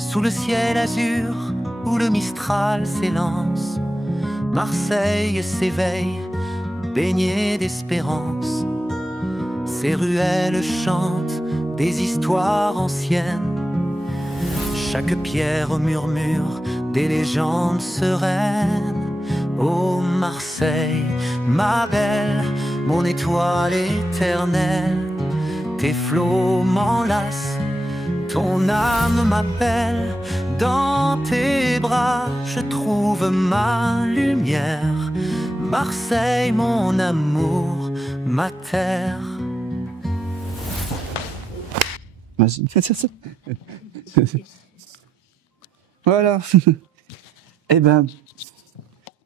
Sous le ciel azur où le Mistral s'élance, Marseille s'éveille, baignée d'espérance. Ses ruelles chantent des histoires anciennes. Chaque pierre murmure des légendes sereines. Ô Marseille, ma belle, mon étoile éternelle, tes flots m'enlacent, ton âme m'appelle. Dans tes bras, je trouve ma lumière. Marseille, mon amour, ma terre. Vas-y. Voilà. Eh ben,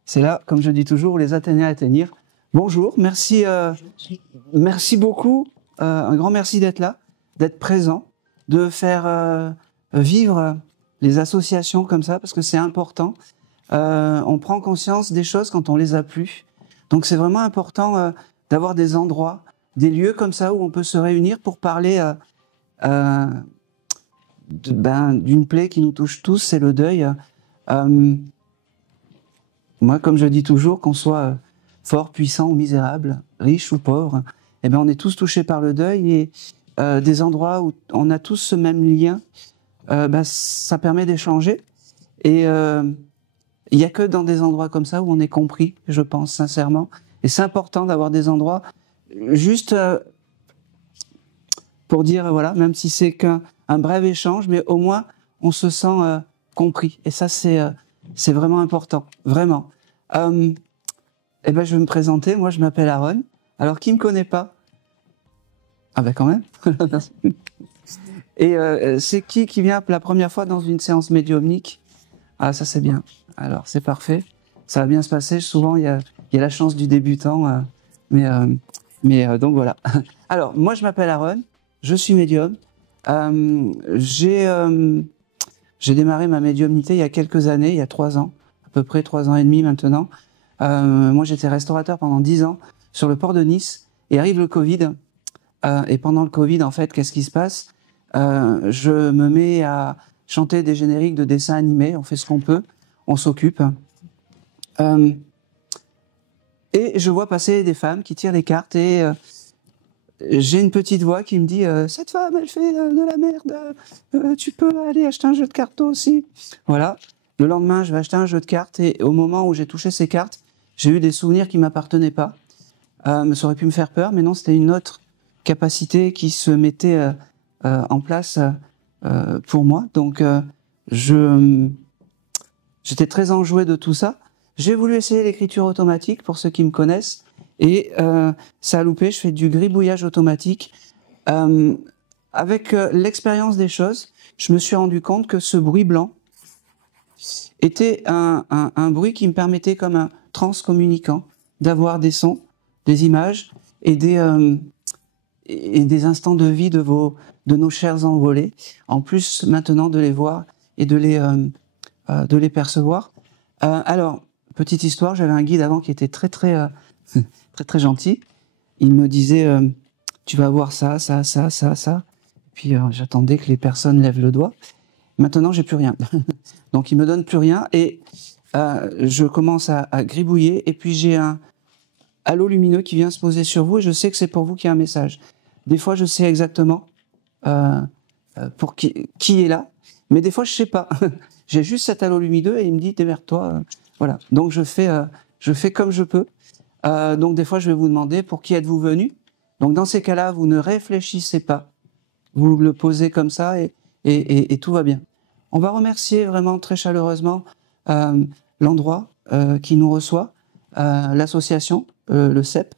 c'est là, comme je dis toujours, les Athéniens atteignirent. Bonjour, merci, merci beaucoup. Un grand merci d'être là, d'être présent, de faire vivre les associations comme ça, parce que c'est important. On prend conscience des choses quand on les a plus. Donc c'est vraiment important d'avoir des endroits, des lieux comme ça où on peut se réunir pour parler d'une plaie qui nous touche tous, c'est le deuil. Moi, comme je dis toujours, qu'on soit fort, puissant ou misérable, riche ou pauvre, eh ben, on est tous touchés par le deuil et des endroits où on a tous ce même lien, ça permet d'échanger. Et il n'y a que dans des endroits comme ça où on est compris, je pense sincèrement. Et c'est important d'avoir des endroits juste pour dire, voilà, même si c'est qu'un bref échange, mais au moins on se sent compris. Et ça, c'est vraiment important, vraiment. Eh ben, je vais me présenter. Moi, je m'appelle Aaron. Alors, qui me connaît pas? Ah ben quand même. Et c'est qui vient la première fois dans une séance médiumnique? Ah, ça c'est bien. Alors, c'est parfait. Ça va bien se passer. Souvent, il y a la chance du débutant. Donc voilà. Alors, moi, je m'appelle Aaron. Je suis médium. J'ai démarré ma médiumnité il y a quelques années, il y a 3 ans, à peu près 3 ans et demi maintenant. Moi, j'étais restaurateur pendant 10 ans sur le port de Nice et arrive le Covid. Et pendant le Covid, en fait, qu'est-ce qui se passe? Je me mets à chanter des génériques de dessins animés, on fait ce qu'on peut, on s'occupe. Et je vois passer des femmes qui tirent les cartes et j'ai une petite voix qui me dit « Cette femme, elle fait de la merde, tu peux aller acheter un jeu de cartes toi aussi ?» Voilà. Le lendemain, je vais acheter un jeu de cartes et au moment où j'ai touché ces cartes, j'ai eu des souvenirs qui ne m'appartenaient pas. Ça aurait pu me faire peur, mais non, c'était une autre capacité qui se mettait en place pour moi. Donc, j'étais très enjoué de tout ça. J'ai voulu essayer l'écriture automatique, pour ceux qui me connaissent, et ça a loupé. Je fais du gribouillage automatique. Avec l'expérience des choses, je me suis rendu compte que ce bruit blanc était un bruit qui me permettait, comme un transcommunicant, d'avoir des sons, des images et des instants de vie de nos chers envolés. En plus, maintenant, de les voir et de les percevoir. Alors, petite histoire, j'avais un guide avant qui était très gentil. Il me disait tu vas voir ça. Puis j'attendais que les personnes lèvent le doigt. Maintenant, j'ai plus rien. Donc, il me donne plus rien et je commence à gribouiller. Et puis, j'ai un halo lumineux qui vient se poser sur vous et je sais que c'est pour vous qu'il y a un message. Des fois, je sais exactement pour qui est là, mais des fois, je sais pas. J'ai juste cet halo lumineux et il me dit démerde-toi. Voilà. Donc, je fais comme je peux. Donc, des fois, je vais vous demander pour qui êtes-vous venu. Donc, dans ces cas-là, vous ne réfléchissez pas. Vous le posez comme ça et tout va bien. On va remercier vraiment très chaleureusement l'endroit qui nous reçoit, l'association, le CEP,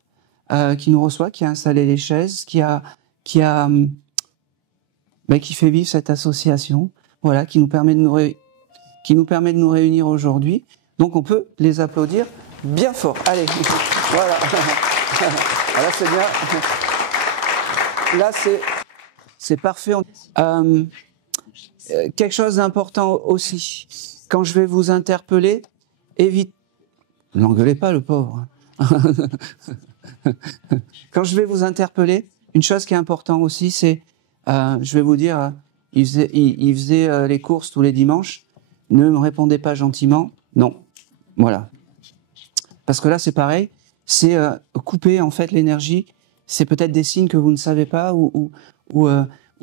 qui nous reçoit, qui a installé les chaises, qui fait vivre cette association, voilà, qui nous permet de nous réunir aujourd'hui. Donc on peut les applaudir bien fort. Allez, voilà. Là c'est bien. Là c'est parfait. Quelque chose d'important aussi. Quand je vais vous interpeller, évite. N'engueulez pas le pauvre. Quand je vais vous interpeller, une chose qui est importante aussi, c'est, je vais vous dire, il faisait les courses tous les dimanches, ne me répondait pas gentiment. Non, voilà. Parce que là, c'est pareil, c'est couper en fait l'énergie. C'est peut-être des signes que vous ne savez pas ou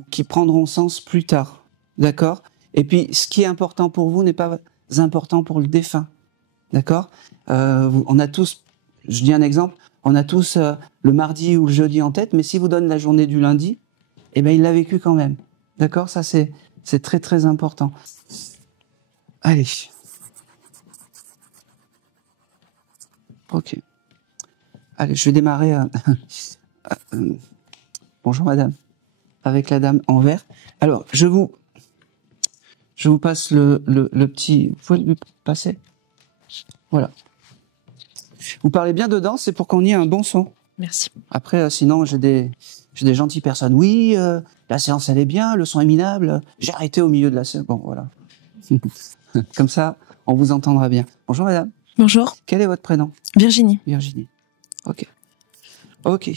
qui prendront sens plus tard. D'accord? Et puis, ce qui est important pour vous n'est pas important pour le défunt. D'accord? On a tous, je dis un exemple, on a tous le mardi ou le jeudi en tête, mais si vous donne la journée du lundi, eh ben, il l'a vécu quand même. D'accord? Ça, c'est très, très important. Allez. Ok. Allez, je vais démarrer. Bonjour madame. Avec la dame en vert. Alors, je vous passe le petit... Vous pouvez lui passer? Voilà. Vous parlez bien dedans, c'est pour qu'on y ait un bon son. Merci. Après, sinon, j'ai des gentilles personnes. Oui, la séance, elle est bien, le son est minable. J'ai arrêté au milieu de la séance. Bon, voilà. Comme ça, on vous entendra bien. Bonjour madame. Bonjour. Quel est votre prénom? Virginie. Virginie. Ok. Ok.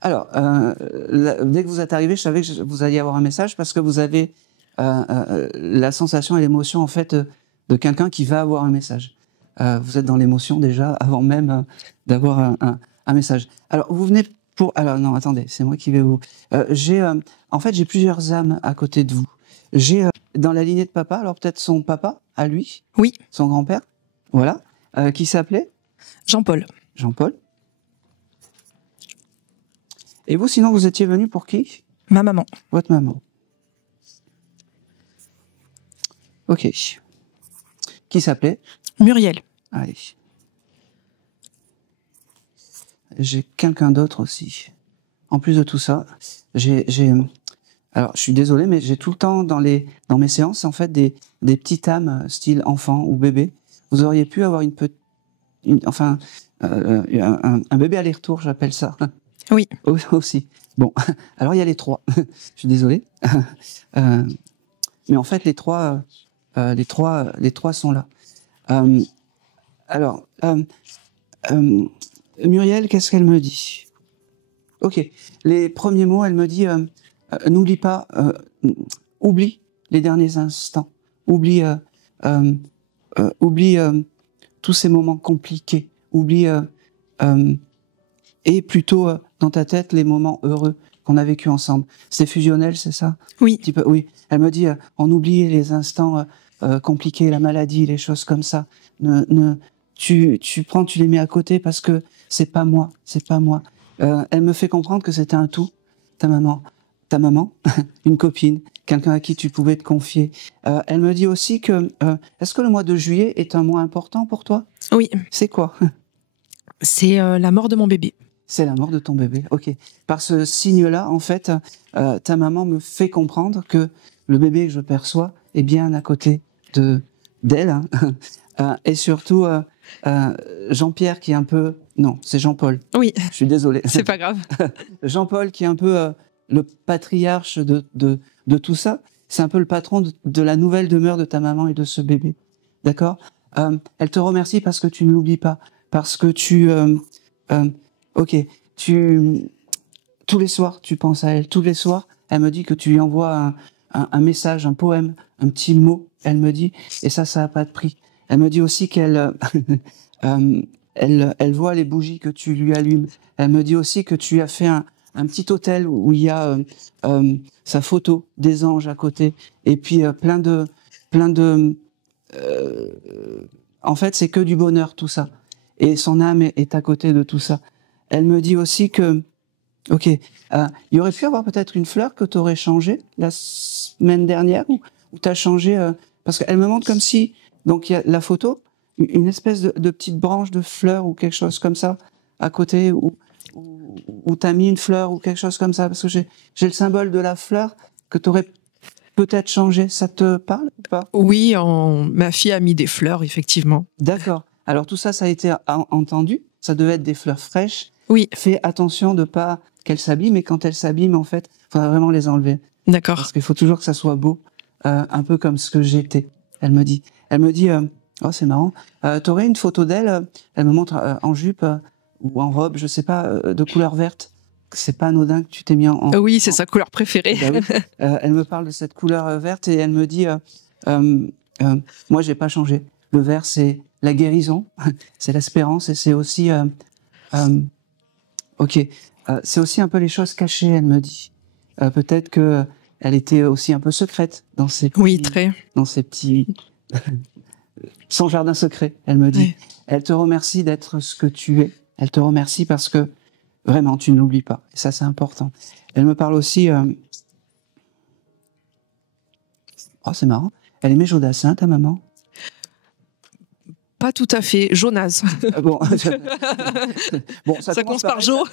Alors, dès que vous êtes arrivé, je savais que vous alliez avoir un message parce que vous avez la sensation et l'émotion en fait de quelqu'un qui va avoir un message. Vous êtes dans l'émotion déjà avant même d'avoir un message. Alors, vous venez pour... Alors non, attendez, c'est moi qui vais vous... en fait, j'ai plusieurs âmes à côté de vous. J'ai dans la lignée de papa, alors peut-être son papa à lui. Oui. Son grand-père. Voilà. Qui s'appelait? Jean-Paul. Jean-Paul. Et vous, sinon, vous étiez venu pour qui? Ma maman. Votre maman. Ok. Qui s'appelait? Muriel. Allez. J'ai quelqu'un d'autre aussi. En plus de tout ça, alors, je suis désolé, mais j'ai tout le temps dans mes séances, en fait, des petites âmes, style enfant ou bébé. Vous auriez pu avoir un bébé aller-retour, j'appelle ça. Oui. Aussi. Bon, alors il y a les trois. Je suis désolé. Mais en fait, les trois sont là. Alors, Muriel, qu'est-ce qu'elle me dit? Ok. Les premiers mots, elle me dit n'oublie pas, oublie les derniers instants. Oublie tous ces moments compliqués. Oublie et plutôt dans ta tête les moments heureux qu'on a vécu ensemble. C'est fusionnel, c'est ça? Oui. Oui. Elle me dit on oublie les instants compliqués, la maladie, les choses comme ça. Tu les mets à côté parce que c'est pas moi. Elle me fait comprendre que c'était un tout. Ta maman, une copine, quelqu'un à qui tu pouvais te confier. Elle me dit aussi que est-ce que le mois de juillet est un mois important pour toi? Oui. C'est quoi? C'est la mort de mon bébé. C'est la mort de ton bébé, ok. Par ce signe-là, en fait, ta maman me fait comprendre que le bébé que je perçois est bien à côté d'elle. Hein. Et surtout, Jean-Pierre qui est un peu... Non, c'est Jean-Paul. Oui. Je suis désolé. C'est pas grave. Jean-Paul qui est un peu le patriarche de tout ça. C'est un peu le patron de la nouvelle demeure de ta maman et de ce bébé. D'accord? Elle te remercie parce que tu ne l'oublies pas. Parce que tous les soirs, tu penses à elle. Tous les soirs, elle me dit que tu lui envoies un message, un poème, un petit mot. Elle me dit, et ça a pas de prix. Elle me dit aussi qu'elle elle voit les bougies que tu lui allumes. Elle me dit aussi que tu as fait un petit hôtel où il y a sa photo des anges à côté. Et puis plein de en fait, c'est que du bonheur, tout ça. Et son âme est à côté de tout ça. Elle me dit aussi que, ok, il y aurait pu avoir peut-être une fleur que tu aurais changée la semaine dernière, ou tu as changé, parce qu'elle me montre comme si, donc il y a la photo, une espèce de petite branche de fleur ou quelque chose comme ça, à côté, où tu as mis une fleur ou quelque chose comme ça, parce que j'ai le symbole de la fleur que tu aurais peut-être changé. Ça te parle ou pas? Oui, ma fille a mis des fleurs, effectivement. D'accord. Alors tout ça a été entendu. Ça devait être des fleurs fraîches. Oui. Fais attention de pas qu'elles s'abîment, mais quand elles s'abîment, en fait, il faudra vraiment les enlever. D'accord. Parce qu'il faut toujours que ça soit beau, un peu comme ce que j'étais. Elle me dit, oh c'est marrant, t'aurais une photo d'elle? Elle me montre en jupe ou en robe, je sais pas, de couleur verte. c'est pas anodin que tu t'es mis en... Oui, c'est sa couleur préférée. Ben oui. Elle me parle de cette couleur verte et elle me dit, moi, j'ai pas changé. Le vert, c'est la guérison, c'est l'espérance et c'est aussi, c'est aussi un peu les choses cachées. Elle me dit, peut-être que elle était aussi un peu secrète dans ses Oui, très. dans ses petits son jardin secret. Elle me dit, Oui. elle te remercie d'être ce que tu es. Elle te remercie parce que vraiment, tu ne l'oublies pas. Et ça, c'est important. Elle me parle aussi... Oh, c'est marrant. Elle aimait Jodassin, ta maman? Pas tout à fait. Jonas. Bon, bon, Ça commence par pareil, Jo.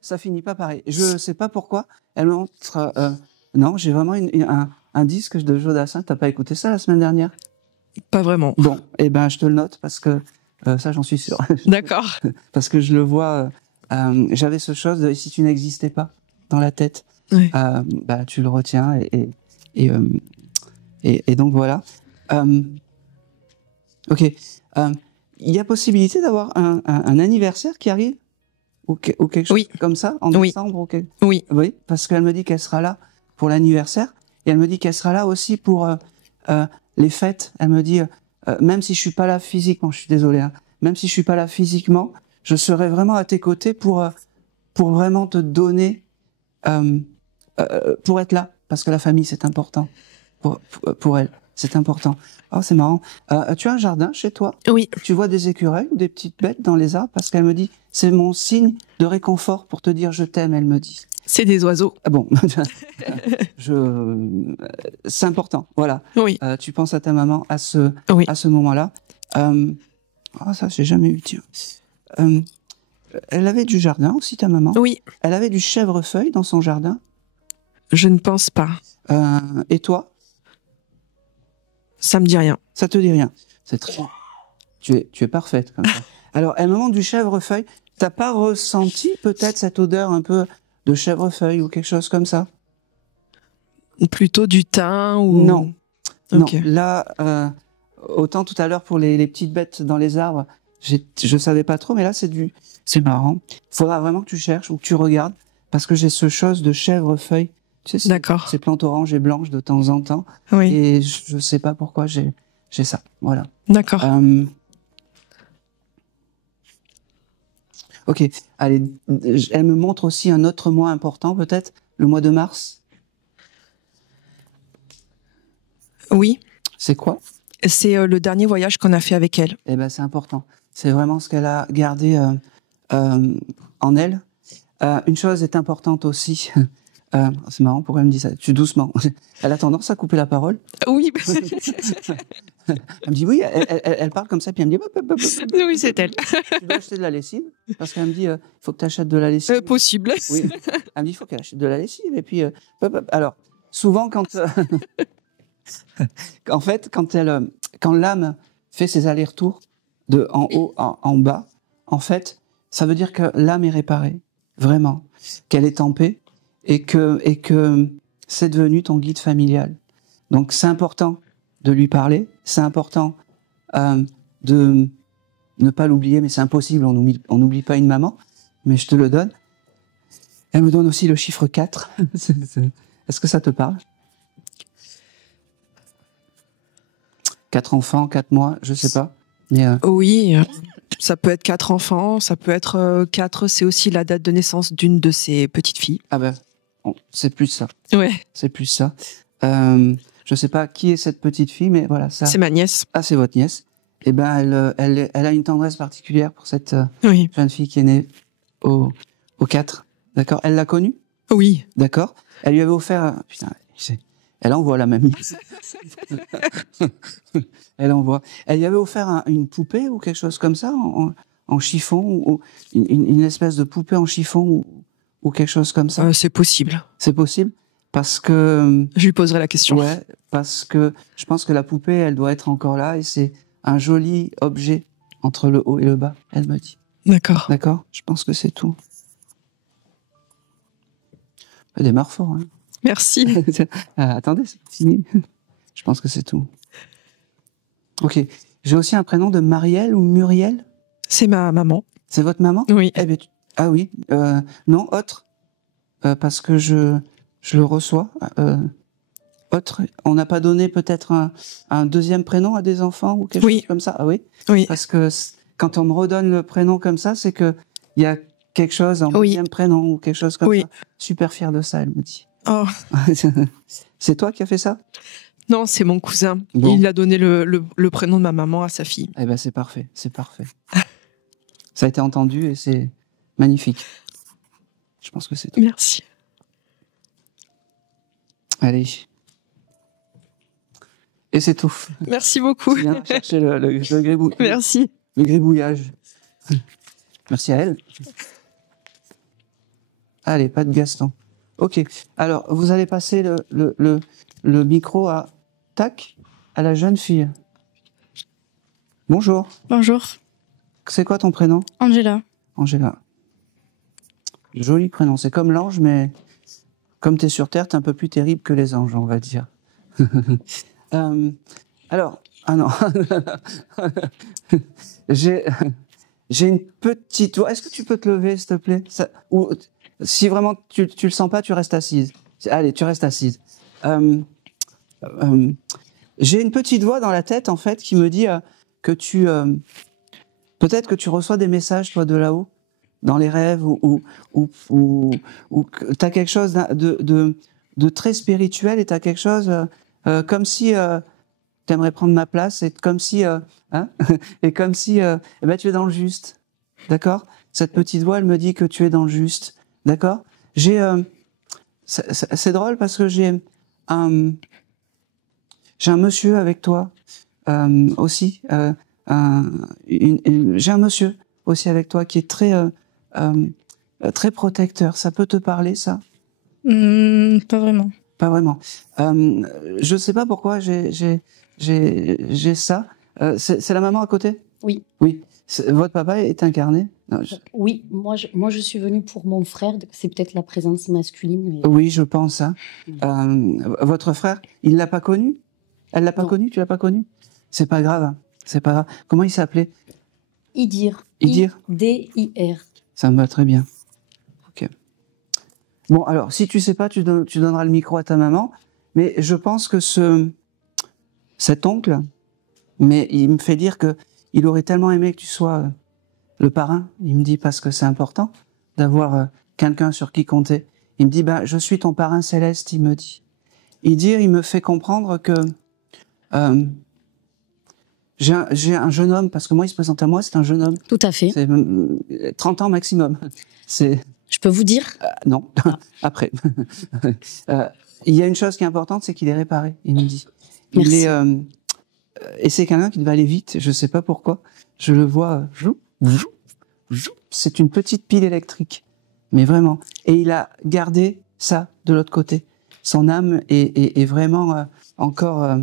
ça finit pas pareil. Je sais pas pourquoi. Elle me montre... non, j'ai vraiment un disque de Jodassin. T'as pas écouté ça la semaine dernière? Pas vraiment. Bon, eh ben, je te le note parce que ça, j'en suis sûr. D'accord. Parce que je le vois... j'avais ce chose de si tu n'existais pas dans la tête, Oui. bah, tu le retiens et donc voilà. Ok. Il y a possibilité d'avoir un anniversaire qui arrive ou quelque chose Oui. comme ça en Oui. décembre ou Oui. Oui, parce qu'elle me dit qu'elle sera là pour l'anniversaire et elle me dit qu'elle sera là aussi pour les fêtes. Elle me dit même si je suis pas là physiquement, je suis désolé, hein, même si je suis pas là physiquement, je serai vraiment à tes côtés pour vraiment te donner, pour être là, parce que la famille c'est important pour elle, c'est important. Oh, c'est marrant. Tu as un jardin chez toi? Oui. Tu vois des écureuils ou des petites bêtes dans les arbres? Parce qu'elle me dit, c'est mon signe de réconfort pour te dire je t'aime. Elle me dit. C'est des oiseaux. Ah bon, c'est important. Voilà. Oui. Tu penses à ta maman à ce moment-là. Ça j'ai jamais eu. Tiens. Elle avait du jardin aussi, ta maman? Oui. Elle avait du chèvrefeuille dans son jardin? Je ne pense pas. Et toi? Ça me dit rien. Ça te dit rien? C'est très bien. Tu es parfaite comme ça. Alors, elle me montre du chèvrefeuille. T'as pas ressenti peut-être cette odeur un peu de chèvrefeuille ou quelque chose comme ça? Plutôt du thym ou... Non. Ok. Non. Là, autant tout à l'heure pour les petites bêtes dans les arbres, je savais pas trop, mais là c'est marrant. Faudra vraiment que tu cherches ou que tu regardes, parce que j'ai ce chose de chèvrefeuille. Tu sais, D'accord. ces plantes oranges et blanches de temps en temps. Oui. Et je sais pas pourquoi j'ai ça. Voilà. D'accord. Ok. Allez, elle me montre aussi un autre mois important, peut-être, le mois de mars. Oui. C'est quoi? C'est le dernier voyage qu'on a fait avec elle. Eh ben, c'est important. C'est vraiment ce qu'elle a gardé en elle. Une chose est importante aussi. C'est marrant, pourquoi elle me dit ça? Tu doucement. Elle a tendance à couper la parole. Oui. Elle me dit oui, elle parle comme ça, puis elle me dit... Oui, c'est elle. Tu dois acheter de la lessive, parce qu'elle me dit, il faut que tu achètes de la lessive. Possible. Oui. Elle me dit, il faut qu'elle achète de la lessive. Et puis, alors, souvent, en fait, quand l'âme fait ses allers-retours de en haut en bas, en fait, ça veut dire que l'âme est réparée, vraiment, qu'elle est en paix et que c'est devenu ton guide familial. Donc, c'est important de lui parler, c'est important de ne pas l'oublier, mais c'est impossible, on n'oublie pas une maman, mais je te le donne. Elle me donne aussi le chiffre 4. Est-ce que ça te parle? 4 enfants, 4 mois, je sais pas. Mais Oui, ça peut être 4 enfants, ça peut être 4, c'est aussi la date de naissance d'une de ses petites filles. ah ben, c'est plus ça. Ouais. C'est plus ça. Je sais pas qui est cette petite fille, mais voilà, ça. C'est ma nièce. Ah, c'est votre nièce. Eh ben, elle a une tendresse particulière pour cette Oui. jeune fille qui est née au 4. D'accord? Elle l'a connue? Oui. D'accord? Elle lui avait offert... Putain, elle envoie la mamie. Elle envoie. Elle lui avait offert une poupée ou quelque chose comme ça, en chiffon, ou une espèce de poupée en chiffon ou quelque chose comme ça. C'est possible. C'est possible? Parce que... Je lui poserai la question. Ouais, parce que je pense que la poupée, elle doit être encore là et c'est un joli objet entre le haut et le bas, elle me dit. D'accord. D'accord? Je pense que c'est tout. Elle démarre fort, hein. Merci. Attendez, c'est pas fini. Je pense que c'est tout. Ok. J'ai aussi un prénom de Marielle ou Muriel? C'est ma maman. C'est votre maman? Oui. Eh ben, ah oui. Non, autre? parce que je le reçois. On n'a pas donné peut-être un deuxième prénom à des enfants ou quelque chose comme ça? Ah oui? Oui. Parce que quand on me redonne le prénom comme ça, c'est que il y a quelque chose en deuxième prénom ou quelque chose comme ça. Super fière de ça, elle me dit. Oh. C'est toi qui as fait ça? Non, c'est mon cousin. Bon. Il a donné le prénom de ma maman à sa fille. Eh ben c'est parfait, c'est parfait. Ça a été entendu et c'est magnifique. Je pense que c'est tout. Merci. Allez. Et c'est tout. Merci beaucoup. Viens chercher le gribouillage. Merci. Le gribouillage. Merci à elle. Allez, pas de Gaston. Ok. Alors, vous allez passer le micro à la jeune fille. Bonjour. Bonjour. C'est quoi ton prénom? Angela. Angela. Joli prénom. C'est comme l'ange, mais comme tu es sur Terre, tu es un peu plus terrible que les anges, on va dire. Alors, ah non. J'ai une petite voix. Est-ce que tu peux te lever, s'il te plaît? Ou si vraiment tu le sens pas, tu restes assise. Allez, tu restes assise. J'ai une petite voix dans la tête, en fait, qui me dit que peut-être que tu reçois des messages, toi, de là-haut, dans les rêves, ou que tu as quelque chose de très spirituel et tu as quelque chose comme si tu aimerais prendre ma place et comme si, et comme si eh ben, tu es dans le juste. D'accord? Cette petite voix, elle me dit que tu es dans le juste. D'accord? C'est drôle parce que j'ai un monsieur avec toi aussi. J'ai un monsieur aussi avec toi qui est très protecteur. Ça peut te parler, ça? Pas vraiment. Pas vraiment. Je sais pas pourquoi j'ai ça. C'est la maman à côté? Oui. Oui. Votre papa est incarné? Non, Oui, moi je suis venue pour mon frère. C'est peut-être la présence masculine. Mais... Oui, je pense. Hein. Votre frère, il l'a pas connu? Elle l'a pas connu? Tu l'as pas connu? C'est pas grave. Hein. C'est pas grave. Comment il s'appelait? Idir. Idir. I-D-I-R. Ça me va très bien. Ok. Bon, alors, si tu sais pas, tu donneras le micro à ta maman. Mais je pense que cet oncle, mais il me fait dire que il aurait tellement aimé que tu sois le parrain. Il me dit parce que c'est important d'avoir quelqu'un sur qui compter. Il me dit, je suis ton parrain céleste, il me dit. Il me fait comprendre que j'ai un jeune homme, parce que moi, il se présente à moi, c'est un jeune homme. Tout à fait. C'est 30 ans maximum. Je peux vous dire? Non, après. Il y a une chose qui est importante, c'est qu'il est réparé, il me dit. Merci. Et c'est quelqu'un qui devait aller vite, je sais pas pourquoi. Je le vois, c'est une petite pile électrique, mais vraiment. Et il a gardé ça de l'autre côté. Son âme est vraiment encore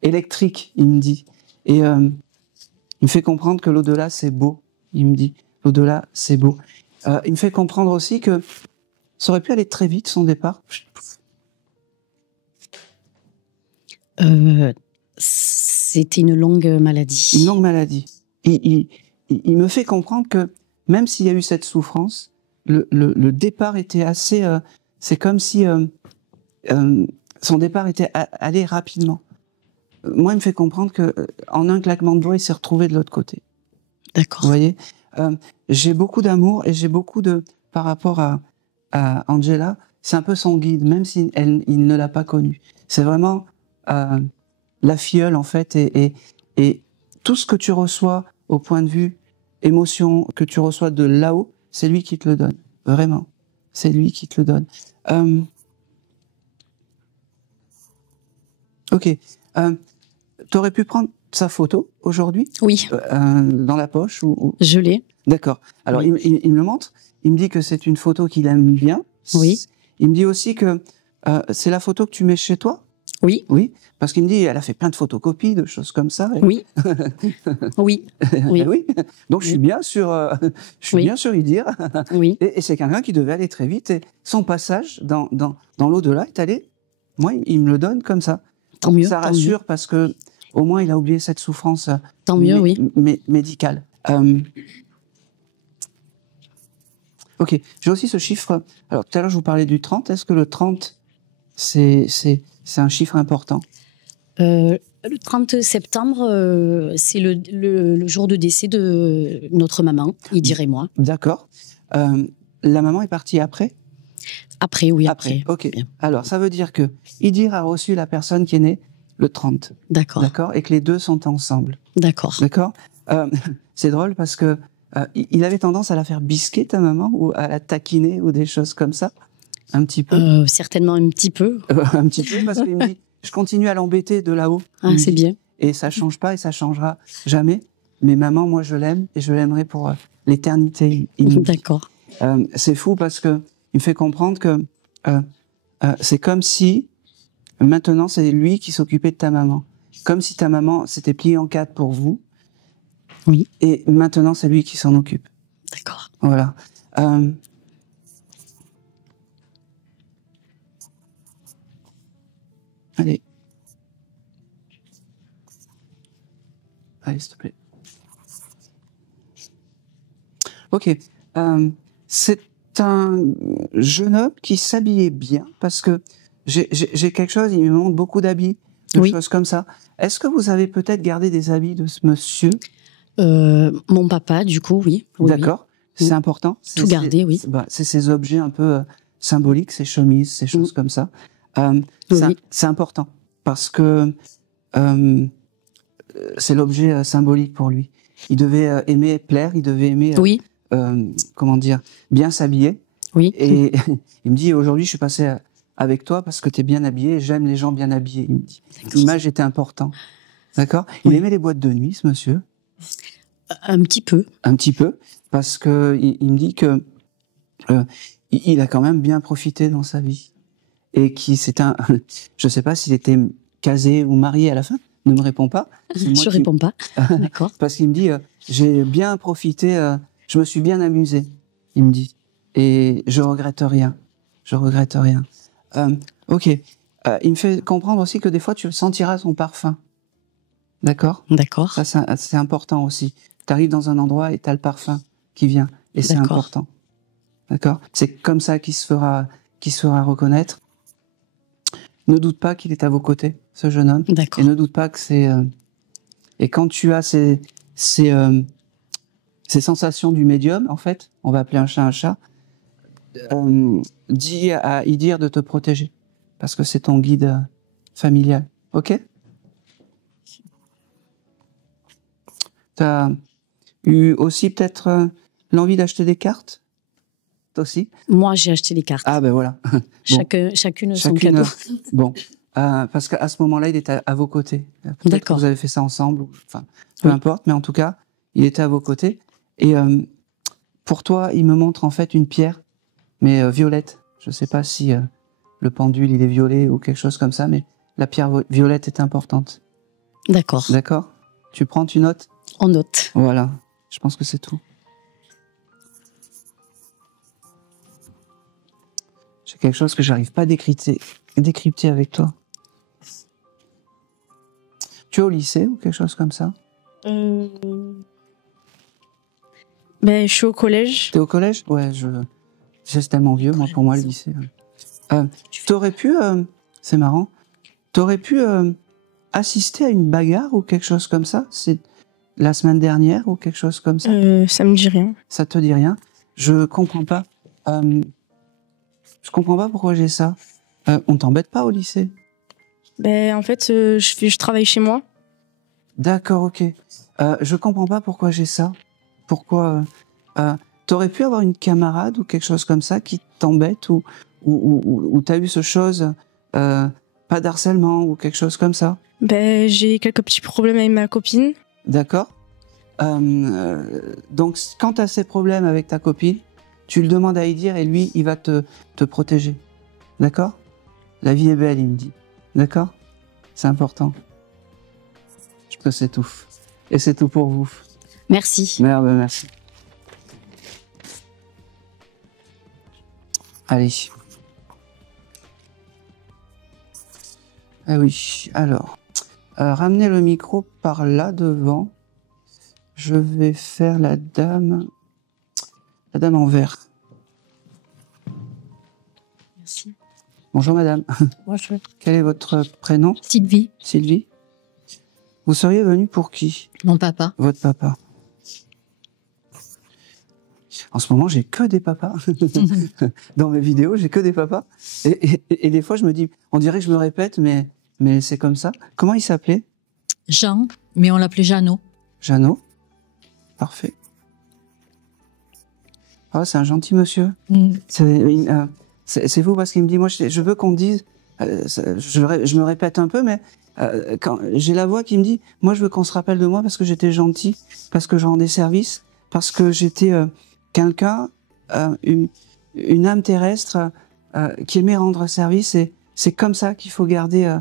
électrique, il me dit. Et il me fait comprendre que l'au-delà, c'est beau, il me dit. L'au-delà, c'est beau. Il me fait comprendre aussi que ça aurait pu aller très vite, son départ. C'était une longue maladie. Une longue maladie. Il me fait comprendre que même s'il y a eu cette souffrance, le départ était assez... c'est comme si son départ était allé rapidement. Moi, il me fait comprendre que en un claquement de doigts, il s'est retrouvé de l'autre côté. D'accord. Vous voyez, j'ai beaucoup d'amour et j'ai beaucoup par rapport à Angela, c'est un peu son guide, même si il ne l'a pas connue. C'est vraiment la filleule, en fait, et tout ce que tu reçois au point de vue émotion, que tu reçois de là-haut, c'est lui qui te le donne. Vraiment. C'est lui qui te le donne. Ok. T'aurais pu prendre sa photo aujourd'hui? Oui. Dans la poche ou... Je l'ai. D'accord. Alors, Oui. il me le montre. Il me dit que c'est une photo qu'il aime bien. Oui. Il me dit aussi que c'est la photo que tu mets chez toi. Oui. Oui. Parce qu'il me dit, elle a fait plein de photocopies, de choses comme ça. Oui. Oui. Oui. Oui. Donc, je suis bien sûr, bien sûr y dire. Oui. Et c'est quelqu'un qui devait aller très vite. Et son passage dans l'au-delà est allé. Moi, il me le donne comme ça. Tant mieux. Ça rassure parce que au moins il a oublié cette souffrance. Tant mieux, oui. Médicale. Ok, j'ai aussi ce chiffre. Alors, tout à l'heure, je vous parlais du 30. Est-ce que le 30, c'est un chiffre important? Le 30 septembre, c'est le jour de décès de notre maman, Idir et moi. D'accord. La maman est partie après? Après, oui, après. Ok. Bien. Alors, ça veut dire que Idir a reçu la personne qui est née le 30. D'accord. D'accord. Et que les deux sont ensemble. D'accord. D'accord. C'est drôle parce que il avait tendance à la faire bisquer, ta maman, ou à la taquiner, ou des choses comme ça. Un petit peu. Certainement un petit peu. Un petit peu, parce qu'il me dit, je continue à l'embêter de là-haut. Ah, c'est bien. Et ça change pas et ça changera jamais. Mais maman, moi, je l'aime et je l'aimerai pour l'éternité. D'accord. C'est fou parce que il me fait comprendre que c'est comme si maintenant c'est lui qui s'occupait de ta maman. Comme si ta maman s'était pliée en quatre pour vous. Oui. Et maintenant c'est lui qui s'en occupe. D'accord. Voilà. Allez. Allez, s'il te plaît. Ok. C'est un jeune homme qui s'habillait bien parce que j'ai quelque chose, il me montre beaucoup d'habits, de choses comme ça. Est-ce que vous avez peut-être gardé des habits de ce monsieur? Mon papa, du coup, oui. D'accord. Oui. C'est important. Tout garder, oui. C'est ces objets un peu symboliques, ces chemises, ces choses comme ça. C'est important parce que c'est l'objet symbolique pour lui. Il devait aimer plaire, il devait aimer, comment dire, bien s'habiller. Oui. Et il me dit, aujourd'hui, je suis passé avec toi parce que tu es bien habillé et j'aime les gens bien habillés. Il me dit, l'image était importante. D'accord. Il aimait les boîtes de nuit, ce monsieur. Un petit peu. Un petit peu, parce que il me dit que il a quand même bien profité dans sa vie et qui c'est un, je sais pas s'il était casé ou marié à la fin. Ne me réponds pas. Je réponds pas. D'accord. Parce qu'il me dit, j'ai bien profité, je me suis bien amusé. Il me dit, et je regrette rien. Je regrette rien. Ok. Il me fait comprendre aussi que des fois tu sentiras son parfum. D'accord. D'accord. Ça c'est important aussi. Tu arrives dans un endroit et tu as le parfum qui vient et c'est important. D'accord. C'est comme ça qu'il se fera reconnaître. Ne doute pas qu'il est à vos côtés, ce jeune homme. D'accord. Et ne doute pas que c'est et quand tu as ces sensations du médium, en fait, on va appeler un chat, dis à Idir de te protéger parce que c'est ton guide familial. Ok. T'as eu aussi peut-être l'envie d'acheter des cartes? Toi aussi? Moi, j'ai acheté des cartes. Ah ben voilà. Chacune son cadeau. Bon, parce qu'à ce moment-là, il était à vos côtés. Peut-être que vous avez fait ça ensemble, enfin, peu importe, mais en tout cas, il était à vos côtés. Et pour toi, il me montre en fait une pierre, mais violette. Je ne sais pas si le pendule, il est violet ou quelque chose comme ça, mais la pierre violette est importante. D'accord. D'accord. Tu prends, tu notes? On note. Voilà, je pense que c'est tout. J'ai quelque chose que j'arrive pas à décrypter avec toi. Tu es au lycée ou quelque chose comme ça? Ben, je suis au collège. T'es au collège? Ouais, c'est tellement vieux, moi, pour moi, le lycée. T'aurais pu, c'est marrant, t'aurais pu assister à une bagarre ou quelque chose comme ça? C'est la semaine dernière ou quelque chose comme ça? Ça me dit rien. Ça te dit rien? Je comprends pas. Je comprends pas pourquoi j'ai ça. On t'embête pas au lycée? Ben, en fait, je travaille chez moi. D'accord, ok. Je comprends pas pourquoi j'ai ça. Pourquoi t'aurais pu avoir une camarade ou quelque chose comme ça qui t'embête ou t'as eu ce chose, pas d'harcèlement ou quelque chose comme ça? Ben, j'ai quelques petits problèmes avec ma copine. D'accord. Donc, quand t'as ces problèmes avec ta copine, tu le demandes à Idir et lui, il va te protéger. D'accord? La vie est belle, il me dit. D'accord? C'est important. Je peux s'étouffer. Et c'est tout pour vous. Merci. Merde, merci. Allez. Ah oui, alors. Ramenez le micro par là devant. Je vais faire la dame en vert. Merci. Bonjour madame. Bonjour. Quel est votre prénom? Sylvie, Sylvie. Vous seriez venue pour qui? mon papa. Votre papa. En ce moment, j'ai que des papas. Dans mes vidéos, j'ai que des papas. Et des fois, je me dis, on dirait que je me répète, mais c'est comme ça. Comment il s'appelait? Jean, mais on l'appelait Jeannot. Jeannot. Parfait. Ah, c'est un gentil monsieur. C'est vous parce qu'il me dit, moi, je veux qu'on dise, je me répète un peu, mais quand j'ai la voix qui me dit, moi, je veux qu'on se rappelle de moi parce que j'étais gentil, parce que je rendais service, parce que j'étais quelqu'un, une âme terrestre qui aimait rendre service, et c'est comme ça qu'il faut garder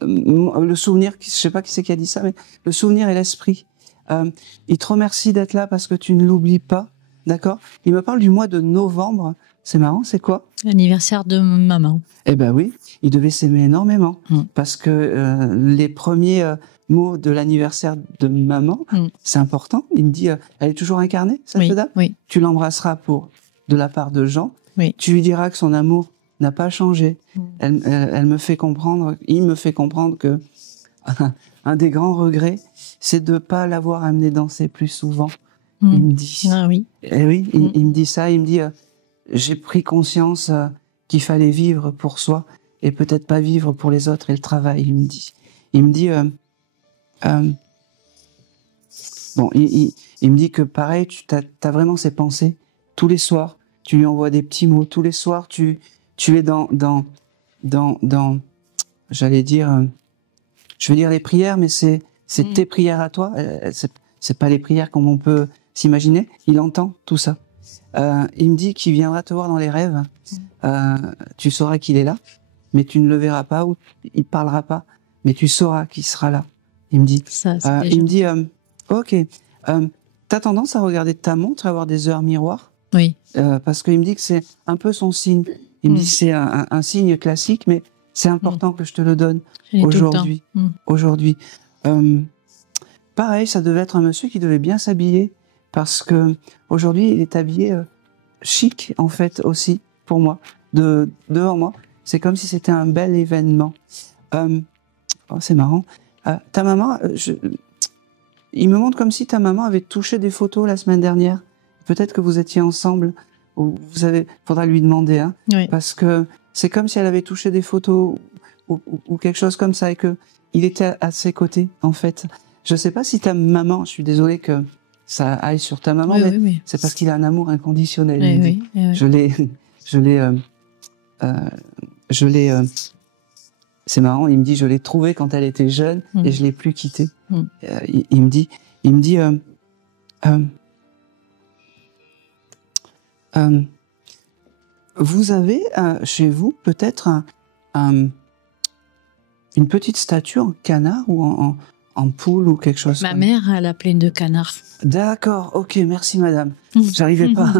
le souvenir. Je sais pas qui c'est qui a dit ça, mais le souvenir et l'esprit. Il te remercie d'être là parce que tu ne l'oublies pas, d'accord? Il me parle du mois de novembre. C'est marrant, c'est quoi? L'anniversaire de maman. Eh ben oui, il devait s'aimer énormément parce que les premiers mots de l'anniversaire de maman, c'est important. Il me dit, elle est toujours incarnée, cette dame. Oui. Tu l'embrasseras de la part de Jean. Oui. Tu lui diras que son amour n'a pas changé. Elle me fait comprendre, il me fait comprendre que un des grands regrets, c'est de pas l'avoir amené danser plus souvent. Il me dit. Ah oui. Eh oui, il me dit ça. Il me dit, j'ai pris conscience qu'il fallait vivre pour soi et peut-être pas vivre pour les autres et le travail. Il me dit. Bon, il me dit que pareil, tu as vraiment ces pensées tous les soirs. Tu lui envoies des petits mots tous les soirs. Tu es dans j'allais dire, je veux dire les prières, mais c'est tes prières à toi. C'est pas les prières comme on peut s'imaginer. Il entend tout ça. Il me dit qu'il viendra te voir dans les rêves. Tu sauras qu'il est là, mais tu ne le verras pas ou il parlera pas, mais tu sauras qu'il sera là. Il me dit. Ça, il me dit, ok. T'as tendance à regarder ta montre, à avoir des heures miroirs. Oui. Parce qu'il me dit que c'est un peu son signe. Il me dit que c'est un signe classique, mais c'est important que je te le donne aujourd'hui. Aujourd'hui. Pareil, ça devait être un monsieur qui devait bien s'habiller, parce que aujourd'hui il est habillé chic en fait aussi pour moi. Devant moi, c'est comme si c'était un bel événement. Oh, c'est marrant. Ta maman, il me montre comme si ta maman avait touché des photos la semaine dernière. Peut-être que vous étiez ensemble. Ou faudra lui demander, hein, Oui. parce que c'est comme si elle avait touché des photos ou quelque chose comme ça et que il était à ses côtés en fait. Je sais pas si ta maman, je suis désolée que ça aille sur ta maman, mais c'est parce qu'il a un amour inconditionnel. Je l'ai. C'est marrant. Il me dit, je l'ai trouvée quand elle était jeune et je l'ai plus quittée. Il me dit. Vous avez chez vous peut-être une petite statue en canard ou en poule ou quelque chose. Ma mère, elle a plein de canards. D'accord, ok, merci madame. J'arrivais pas.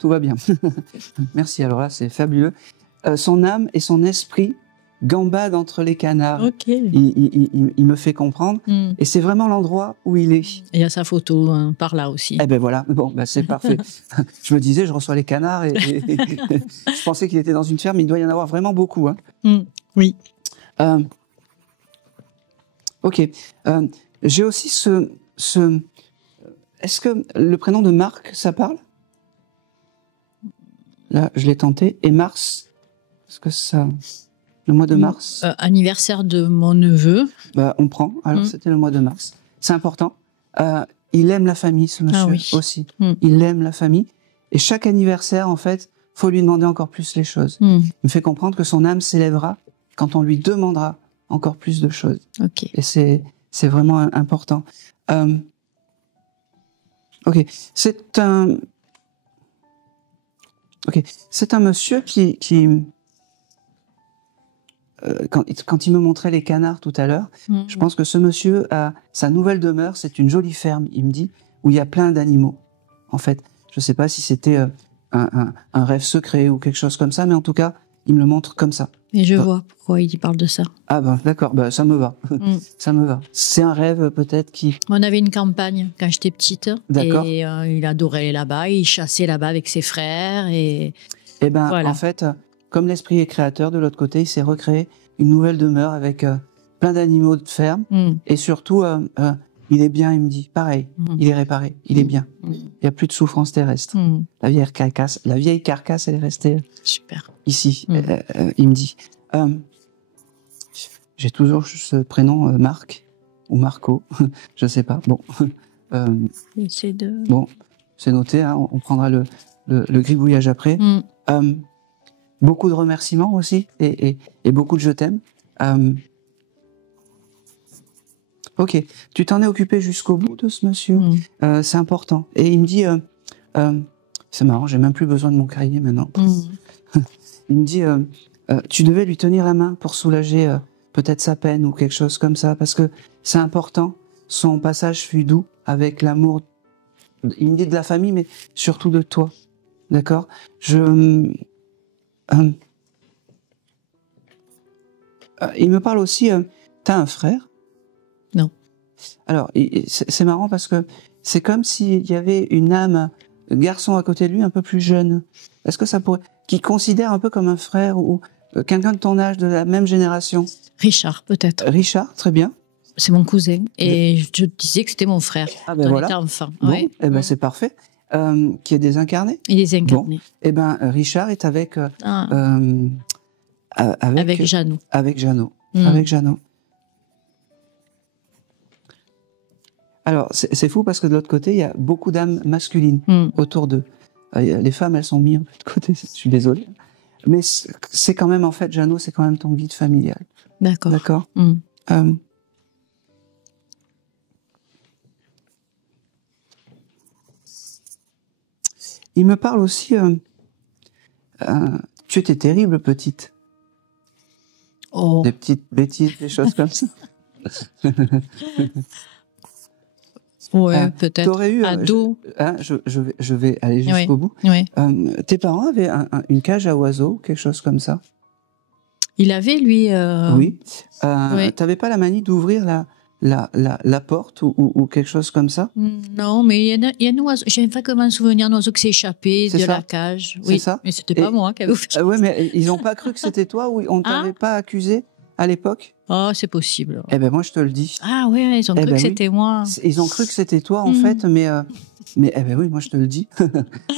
Tout va bien. Merci, alors là c'est fabuleux. Son âme et son esprit gambadent entre les canards. Ok. Il me fait comprendre. Et c'est vraiment l'endroit où il est. Et il y a sa photo par là aussi. Eh ben voilà, bon, ben c'est parfait. Je me disais, je reçois les canards et je pensais qu'il était dans une ferme, mais il doit y en avoir vraiment beaucoup. Hein. Oui. Ok. J'ai aussi Est-ce que le prénom de Marc, ça parle? Là, je l'ai tenté. Et Mars, est-ce que ça... Le mois de mars? Anniversaire de mon neveu. Bah, on prend. Alors, c'était le mois de mars. C'est important. Il aime la famille, ce monsieur, aussi. Il aime la famille. Et chaque anniversaire, en fait, faut lui demander encore plus les choses. Il me fait comprendre que son âme s'élèvera quand on lui demandera encore plus de choses. Ok. Et c'est vraiment important. Ok. C'est un monsieur qui quand il me montrait les canards tout à l'heure, je pense que ce monsieur sa nouvelle demeure, c'est une jolie ferme, il me dit, où il y a plein d'animaux. En fait, je ne sais pas si c'était un rêve secret ou quelque chose comme ça, mais en tout cas, il me le montre comme ça. Et je vois pourquoi il parle de ça. Ah ben d'accord, ben, ça me va. Ça me va. C'est un rêve peut-être qui... On avait une campagne quand j'étais petite. D'accord. Et il adorait aller là-bas. Il chassait là-bas avec ses frères. Et Eh ben, Voilà. en fait, comme l'esprit est créateur, de l'autre côté, il s'est recréé une nouvelle demeure avec plein d'animaux de ferme. Et surtout, il est bien, il me dit. Pareil, il est réparé, il est bien. Il n'y a plus de souffrance terrestre. La vieille carcasse, elle est restée Super. ici. Il me dit. J'ai toujours ce prénom Marc ou Marco, je sais pas. Bon, C'est de... bon, c'est noté. Hein, on prendra le gribouillage après. Beaucoup de remerciements aussi et beaucoup de je t'aime. Ok, tu t'en es occupé jusqu'au bout de ce monsieur. C'est important. Et il me dit, c'est marrant, j'ai même plus besoin de mon cahier maintenant. Il me dit, tu devais lui tenir la main pour soulager peut-être sa peine ou quelque chose comme ça, parce que c'est important. Son passage fut doux avec l'amour. Il me dit de la famille, mais surtout de toi. D'accord? Il me parle aussi, t'as un frère? Non. Alors, c'est marrant parce que c'est comme s'il y avait une âme garçon à côté de lui, un peu plus jeune. Est-ce que ça pourrait... Qui considère un peu comme un frère ou quelqu'un de ton âge, de la même génération? Richard, peut-être. Richard, très bien. C'est mon cousin. Et je disais que c'était mon frère. Ah ben quand on voilà. était enfant. Bon, Ouais. eh ben c'est parfait. Qui est désincarné. Il est incarné. Bon, eh ben Richard est avec Avec Jeannot. Avec Jeannot. Avec Jeannot. Alors c'est fou parce que de l'autre côté il y a beaucoup d'âmes masculines autour d'eux. Les femmes elles sont mises un peu de côté. Je suis désolé. Mais c'est quand même en fait Jeannot, c'est quand même ton guide familial. D'accord. D'accord. Il me parle aussi. Tu étais terrible, petite. Oh. Des petites bêtises, des choses comme ça. Ouais, peut-être. T'aurais eu. Ado. Je vais aller jusqu'au bout. Oui. Tes parents avaient une cage à oiseaux, quelque chose comme ça? Il avait, lui. Oui. Ouais. T'avais pas la manie d'ouvrir la porte ou quelque chose comme ça? Non, mais il y a un oiseau. J'ai vaguement souvenir d'un oiseau qui s'est échappé C'est de ça. la cage. C'est Oui, ça. mais c'était pas moi qui avais ouvert. Ouais, mais ils ont pas cru que c'était toi ou on t'avait pas accusé à l'époque? Oh, c'est possible. Eh ben moi je te le dis. Ah ouais, ils ont cru que c'était moi. Ils ont cru que c'était toi en fait, mais eh ben oui, moi je te le dis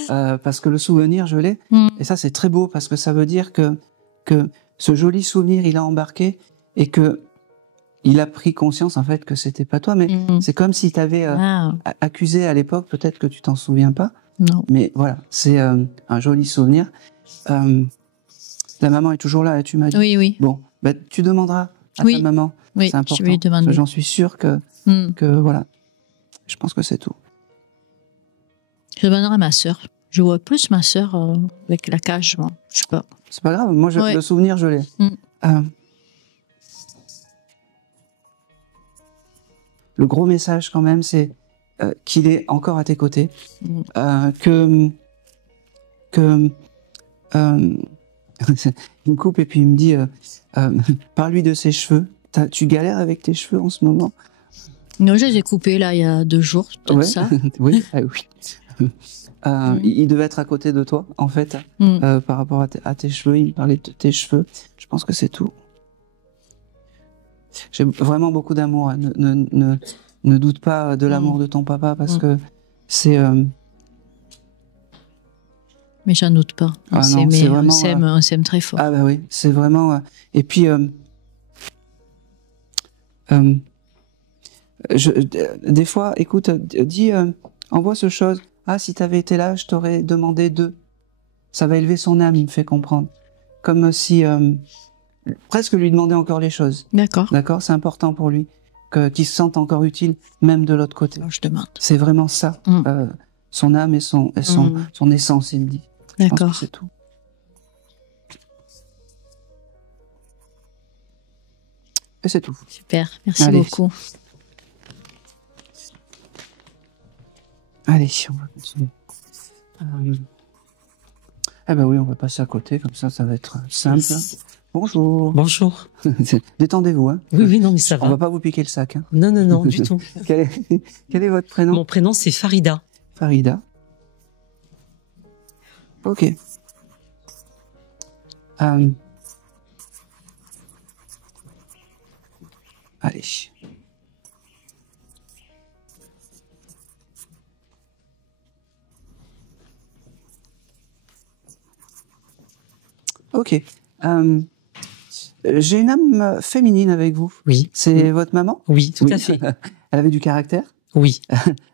parce que le souvenir je l'ai et ça c'est très beau parce que ça veut dire que ce joli souvenir il a embarqué et que il a pris conscience en fait que c'était pas toi, mais c'est comme si t'avais accusé à l'époque, peut-être que tu t'en souviens pas. Non. Mais voilà, c'est un joli souvenir. Ta maman est toujours là, tu m'as dit. Oui, oui. Bon, bah, tu demanderas à ta maman. Oui, c'est important. je vais lui demander. J'en suis sûr que voilà. Je pense que c'est tout. Je demanderai à ma sœur. Je vois plus ma sœur avec la cage, moi. Je sais pas. C'est pas grave, moi le souvenir je l'ai. Le gros message quand même, c'est qu'il est encore à tes côtés, il me coupe et puis il me dit parle-lui de ses cheveux. Tu galères avec tes cheveux en ce moment? Non, je les ai coupés là il y a 2 jours, peut-être ça. Oui, oui. Il devait être à côté de toi, en fait, par rapport à tes cheveux. Il me parlait de tes cheveux. Je pense que c'est tout. J'ai vraiment beaucoup d'amour. Hein. Ne doute pas de l'amour de ton papa parce que c'est. Mais j'en doute pas. On s'aime très fort. Ah bah oui, c'est vraiment. Et puis. Des fois, écoute, dis, envoie ce chose. Ah, si t'avais été là, je t'aurais demandé 2. Ça va élever son âme, il me fait comprendre. Comme si, presque lui demander encore les choses. D'accord. D'accord, c'est important pour lui, qu'il se sente encore utile, même de l'autre côté. Alors, je demande. C'est vraiment ça, son âme et son essence, il me dit. Je pense que c'est tout. Et c'est tout. Super, merci Allez. beaucoup. Allez, on va continuer. Eh ben oui, on va passer à côté, comme ça va être simple. Merci. Bonjour. Bonjour. Détendez-vous, hein. Oui, oui, non, mais ça On va va. pas vous piquer le sac, hein. Non, non, non, du tout. Quel est votre prénom? Mon prénom, c'est Farida. Farida. Ok. Allez. Ok. J'ai une âme féminine avec vous. Oui. C'est votre maman? Oui, tout à fait. Elle avait du caractère? Oui.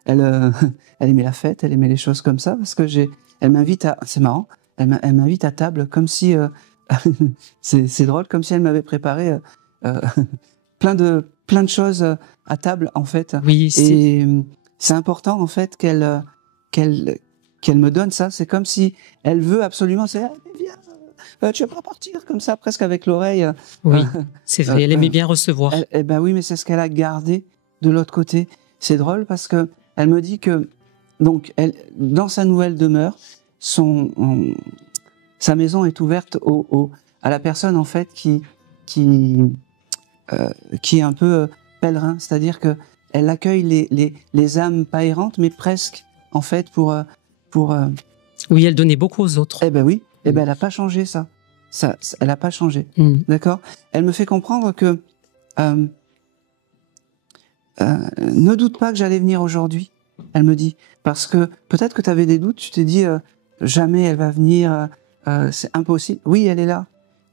Elle aimait la fête, elle aimait les choses comme ça, parce que elle m'invite à, c'est marrant, elle m'invite à table comme si, c'est drôle, comme si elle m'avait préparé plein de choses à table en fait. Oui, et c'est important en fait qu'elle me donne ça. C'est comme si elle veut absolument, c'est viens, tu vas pas partir comme ça, presque avec l'oreille. Oui, c'est vrai. Elle aimait bien recevoir. Eh ben oui, mais c'est ce qu'elle a gardé de l'autre côté. C'est drôle parce que elle me dit que donc dans sa nouvelle demeure, sa maison est ouverte à la personne en fait qui est un peu pèlerin, c'est-à-dire que elle accueille les âmes pas errantes, mais presque en fait pour Oui, elle donnait beaucoup aux autres. Eh ben oui, eh ben elle a pas changé ça. Elle a pas changé, d'accord. Elle me fait comprendre que ne doute pas que j'allais venir aujourd'hui. Elle me dit parce que peut-être que tu avais des doutes, tu t'es dit jamais elle va venir, c'est impossible. Oui, elle est là.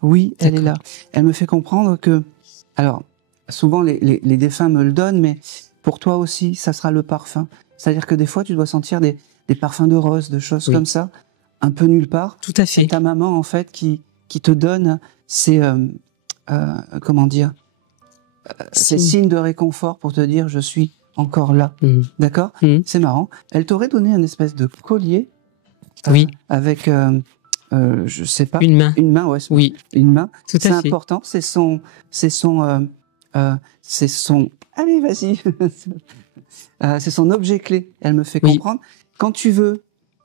Oui, elle est là. Elle me fait comprendre que, alors, souvent les défunts me le donnent, mais pour toi aussi, ça sera le parfum. C'est-à-dire que des fois, tu dois sentir des parfums de rose, de choses comme ça, un peu nulle part. Tout à fait. C'est ta maman, en fait, qui te donne ces, comment dire, ces signes de réconfort pour te dire, je suis encore là. D'accord? C'est marrant. Elle t'aurait donné un espèce de collier. Oui. Avec, je sais pas. Une main. Une main, ouais. Oui. Une main. Tout à fait. C'est important. C'est son. Allez, vas-y. C'est son objet clé. Elle me fait comprendre. Quand tu veux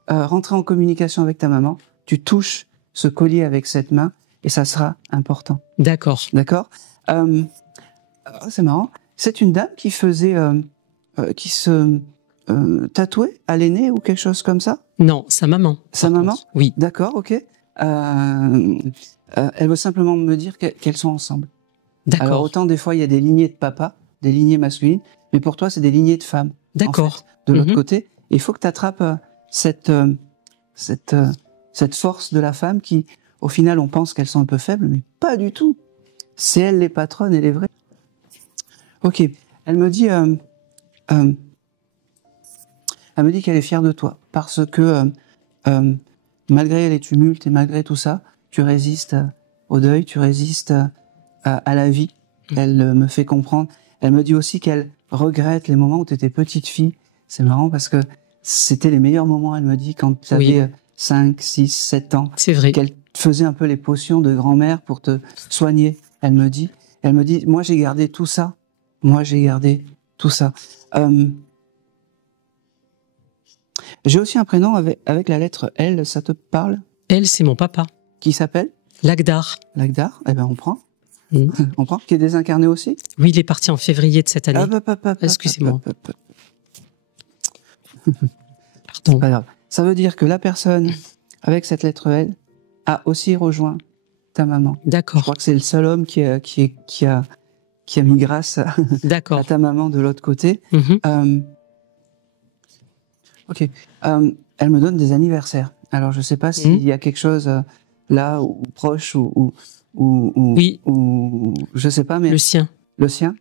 rentrer en communication avec ta maman, tu touches ce collier avec cette main et ça sera important. D'accord. D'accord. C'est marrant. C'est une dame qui faisait, qui se tatouait à l'aîné ou quelque chose comme ça. Non, sa maman. Sa maman. Oui. D'accord. Ok. Elle veut simplement me dire qu'elles sont ensemble. D'accord. Alors autant des fois il y a des lignées de papa, des lignées masculines, mais pour toi c'est des lignées de femmes. D'accord. En fait, de l'autre côté, il faut que tu attrapes cette force de la femme qui, au final, on pense qu'elles sont un peu faibles, mais pas du tout. C'est elles les patronnes et les vraies. Ok. Elle me dit qu'elle est fière de toi parce que malgré les tumultes et malgré tout ça, tu résistes au deuil, tu résistes à la vie. Elle me fait comprendre. Elle me dit aussi qu'elle regrette les moments où tu étais petite fille. C'est marrant parce que c'était les meilleurs moments, elle me dit, quand tu avais 5, 6, 7 ans. C'est vrai. Qu'elle faisait un peu les potions de grand-mère pour te soigner. Elle me dit, moi j'ai gardé tout ça. Moi j'ai gardé tout ça. J'ai aussi un prénom avec la lettre L, ça te parle? Elle, c'est mon papa. Qui s'appelle? Lagdar. Lagdar, eh ben on prend. On prend. Qui est désincarné aussi? Oui, il est parti en février de cette année. Excusez-moi. Pardon. Pas grave. Ça veut dire que la personne avec cette lettre L a aussi rejoint ta maman. D'accord. Je crois que c'est le seul homme qui a mis grâce à ta maman de l'autre côté. Ok. Elle me donne des anniversaires. Alors je sais pas s'il y a quelque chose là ou proche ou je sais pas, mais le sien. Le sien.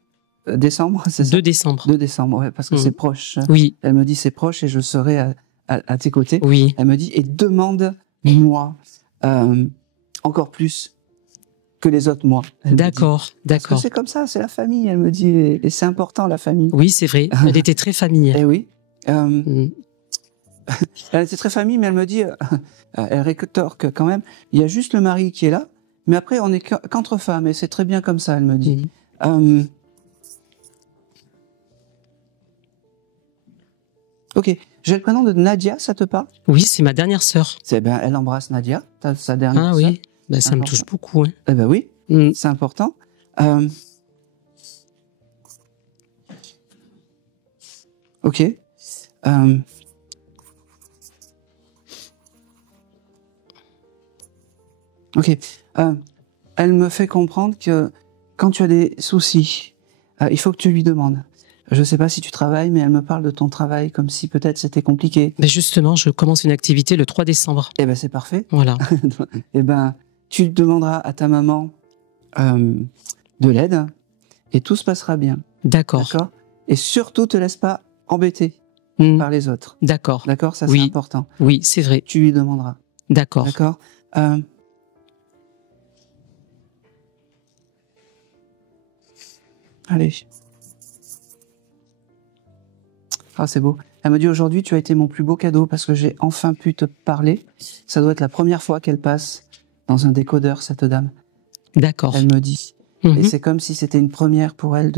Décembre, c'est ça? 2 décembre. 2 décembre, ouais, parce que c'est proche. Oui. Elle me dit c'est proche et je serai à tes côtés. Oui. Elle me dit et demande-moi encore plus que les autres mois. D'accord, d'accord. Parce que c'est comme ça, c'est la famille. Elle me dit et c'est important la famille. Oui, c'est vrai. Elle était très familière. Eh oui. Elle était très famille, mais elle me dit, elle rétorque quand même. Il y a juste le mari qui est là, mais après on est qu'entre femmes et c'est très bien comme ça. Elle me dit. Ok. J'ai le prénom de Nadia, ça te parle? Oui, c'est ma dernière sœur. Ben, elle embrasse Nadia, sa dernière sœur. Oui, ben, ça me touche beaucoup. Hein. Eh ben oui, c'est important. Ok. Ok. Elle me fait comprendre que quand tu as des soucis, il faut que tu lui demandes. Je ne sais pas si tu travailles, mais elle me parle de ton travail comme si peut-être c'était compliqué. Mais justement, je commence une activité le 3 décembre. Eh ben c'est parfait. Voilà. Eh ben, tu demanderas à ta maman de l'aide et tout se passera bien. D'accord. D'accord. Et surtout, te laisse pas embêter par les autres. D'accord. D'accord, ça c'est important. Oui, c'est vrai. Tu lui demanderas. D'accord. D'accord. Allez. Ah, c'est beau. Elle me dit aujourd'hui, tu as été mon plus beau cadeau parce que j'ai enfin pu te parler. Ça doit être la première fois qu'elle passe dans un décodeur, cette dame. D'accord. Elle me dit. Et c'est comme si c'était une première pour elle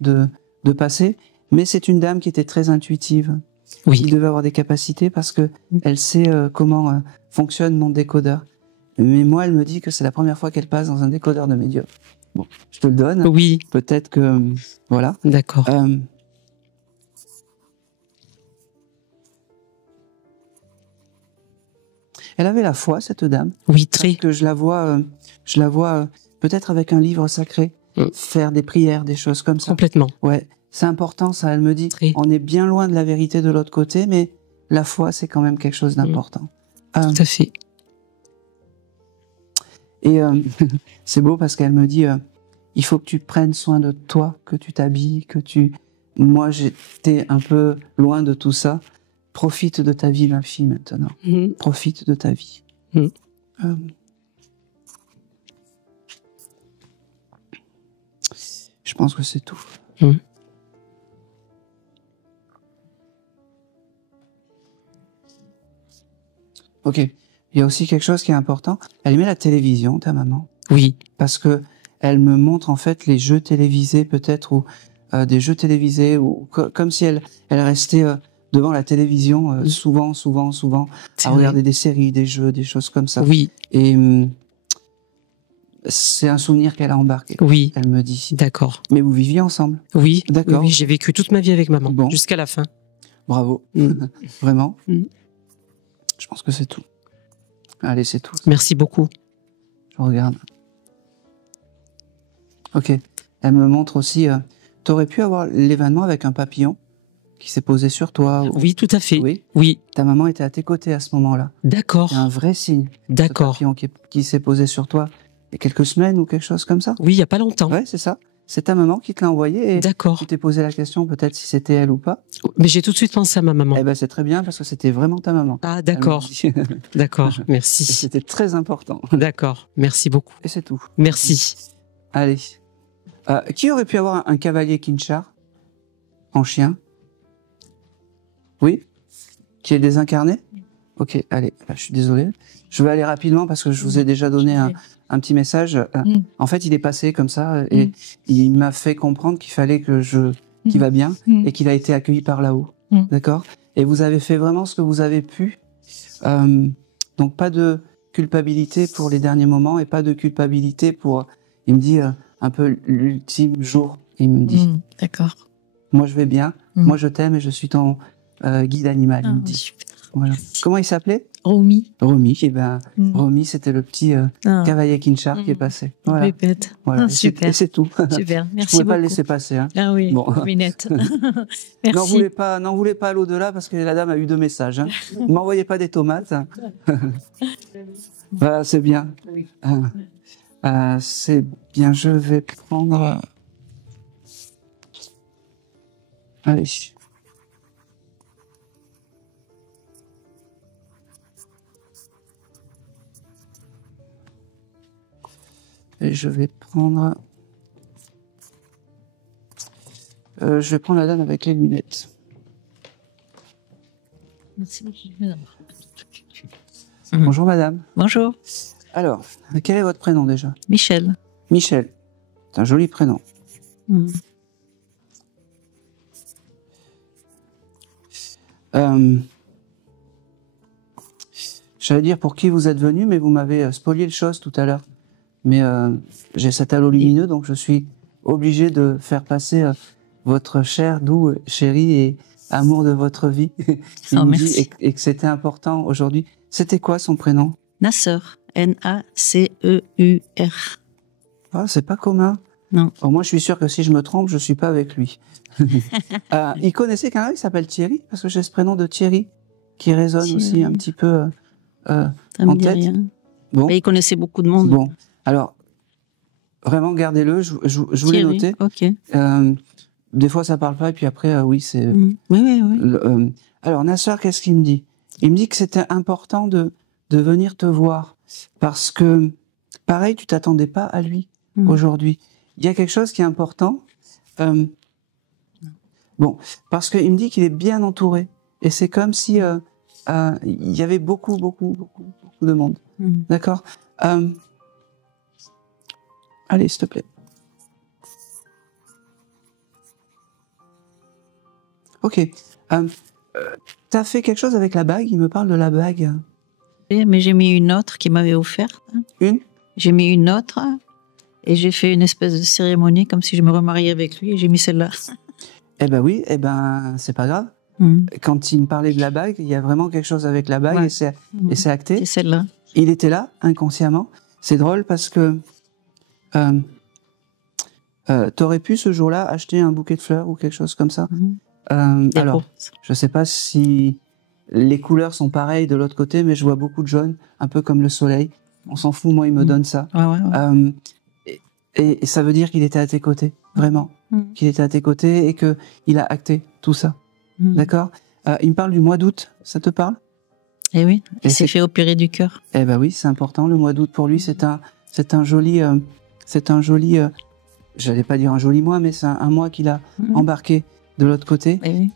de passer. Mais c'est une dame qui était très intuitive. Oui. Qui devait avoir des capacités parce que elle sait comment fonctionne mon décodeur. Mais moi, elle me dit que c'est la première fois qu'elle passe dans un décodeur de médium. Bon, je te le donne. Oui. Peut-être que... voilà. D'accord. Elle avait la foi, cette dame. Oui, très. Parce que je la vois peut-être avec un livre sacré, faire des prières, des choses comme ça. Complètement. Ouais, c'est important ça. Elle me dit, on est bien loin de la vérité de l'autre côté, mais la foi, c'est quand même quelque chose d'important. Tout à fait. Et c'est beau parce qu'elle me dit, il faut que tu prennes soin de toi, que tu t'habilles, que tu... Moi, j'étais un peu loin de tout ça. Profite de ta vie, ma fille, maintenant. Profite de ta vie. Je pense que c'est tout. Ok. Il y a aussi quelque chose qui est important. Elle met la télévision, ta maman. Oui. Parce que elle me montre en fait les jeux télévisés peut-être ou des jeux télévisés ou comme si elle restait devant la télévision souvent à regarder des séries, des jeux, des choses comme ça. Oui. Et c'est un souvenir qu'elle a embarqué. Oui. Elle me dit. D'accord. Mais vous viviez ensemble? Oui. D'accord. Oui, j'ai vécu toute ma vie avec maman, jusqu'à la fin. Bravo. Vraiment. Je pense que c'est tout. Allez, c'est tout. Merci beaucoup. Je regarde. Ok. Elle me montre aussi... t'aurais pu avoir l'événement avec un papillon qui s'est posé sur toi. Oui, tout à fait. Oui. Oui. Ta maman était à tes côtés à ce moment-là. D'accord. Il y a un vrai signe. D'accord. Papillon qui s'est posé sur toi il y a quelques semaines ou quelque chose comme ça. Oui, il n'y a pas longtemps. Ouais, c'est ça. C'est ta maman qui te l'a envoyé et tu t'es posé la question peut-être si c'était elle ou pas. Mais j'ai tout de suite pensé à ma maman. Eh ben c'est très bien parce que c'était vraiment ta maman. Ah d'accord. D'accord, merci. C'était très important. D'accord, merci beaucoup. Et c'est tout. Merci. Allez. Qui aurait pu avoir un cavalier Kinshar en chien? Oui. Qui est désincarné? Ok, allez, je suis désolé. Je vais aller rapidement parce que je vous ai déjà donné un petit message. En fait, il est passé comme ça et il m'a fait comprendre qu'il fallait qu'il va bien et qu'il a été accueilli par là-haut. D'accord? Et vous avez fait vraiment ce que vous avez pu. Donc, pas de culpabilité pour les derniers moments et pas de culpabilité pour, il me dit, un peu l'ultime jour. Il me dit. D'accord. Moi, je vais bien. Moi, je t'aime et je suis ton guide animal. Il me dit. Super. Voilà. Comment il s'appelait? Romy. Romy, eh ben, Romy, c'était le petit cavalier Kinshar qui est passé. Voilà. Pépette. Voilà. Super. Et c'est tout. Super. Merci beaucoup. Je pouvais pas le laisser passer. Hein. Ah oui, bon. Minette. Merci. N'en voulez pas à l'au-delà parce que la dame a eu 2 messages. Hein. Ne m'envoyez pas des tomates. Voilà, c'est bien. C'est bien, je vais prendre... Allez. Et je vais prendre... je vais prendre la dame avec les lunettes. Merci beaucoup, madame. Bonjour madame. Bonjour. Alors, quel est votre prénom déjà? Michel. Michel. C'est un joli prénom. J'allais dire pour qui vous êtes venu, mais vous m'avez spolié le chose tout à l'heure. Mais j'ai cet halo lumineux, donc je suis obligé de faire passer votre cher, doux, chéri et amour de votre vie. Il me dit merci. et que c'était important aujourd'hui. C'était quoi son prénom? Nasser. N-A-C-E-U-R. Ah, c'est pas commun. Non. Au moins, je suis sûr que si je me trompe, je suis pas avec lui. Il connaissait quelqu'un qui s'appelle Thierry, parce que j'ai ce prénom de Thierry qui résonne Thierry. aussi un petit peu Ça en me dit tête. rien. Bon. Mais il connaissait beaucoup de monde. Bon, alors, vraiment, gardez-le, je vous l'ai Thierry, noté. Ok. Des fois, ça parle pas, et puis après, oui, c'est... Oui, oui, oui. Alors, Nasser, qu'est-ce qu'il me dit? Il me dit que c'était important de venir te voir, parce que, pareil, tu t'attendais pas à lui aujourd'hui. Il y a quelque chose qui est important. Bon, parce qu'il me dit qu'il est bien entouré, et c'est comme si il y avait beaucoup de monde. D'accord? Allez, s'il te plaît. Ok. T'as fait quelque chose avec la bague? Il me parle de la bague. Mais j'ai mis une autre qui m'avait offerte. Une? J'ai mis une autre et j'ai fait une espèce de cérémonie comme si je me remariais avec lui et j'ai mis celle-là. Eh ben oui, eh ben c'est pas grave. Quand il me parlait de la bague, il y a vraiment quelque chose avec la bague Ouais. et c'est acté. C'est celle-là. Il était là, inconsciemment. C'est drôle parce que t'aurais pu ce jour-là acheter un bouquet de fleurs ou quelque chose comme ça. Des Alors, roses. je sais pas si les couleurs sont pareilles de l'autre côté, mais je vois beaucoup de jaune, un peu comme le soleil. On s'en fout, moi, il me donne ça. Ouais, ouais, ouais. Et ça veut dire qu'il était à tes côtés, vraiment. Qu'il était à tes côtés et que il a acté tout ça. D'accord? Il me parle du mois d'août, ça te parle? Et oui, Et il s'est fait opérer du cœur. Eh ben oui, c'est important. Le mois d'août pour lui, c'est un joli, j'allais pas dire un joli mois, mais c'est un mois qu'il a embarqué de l'autre côté. Et oui.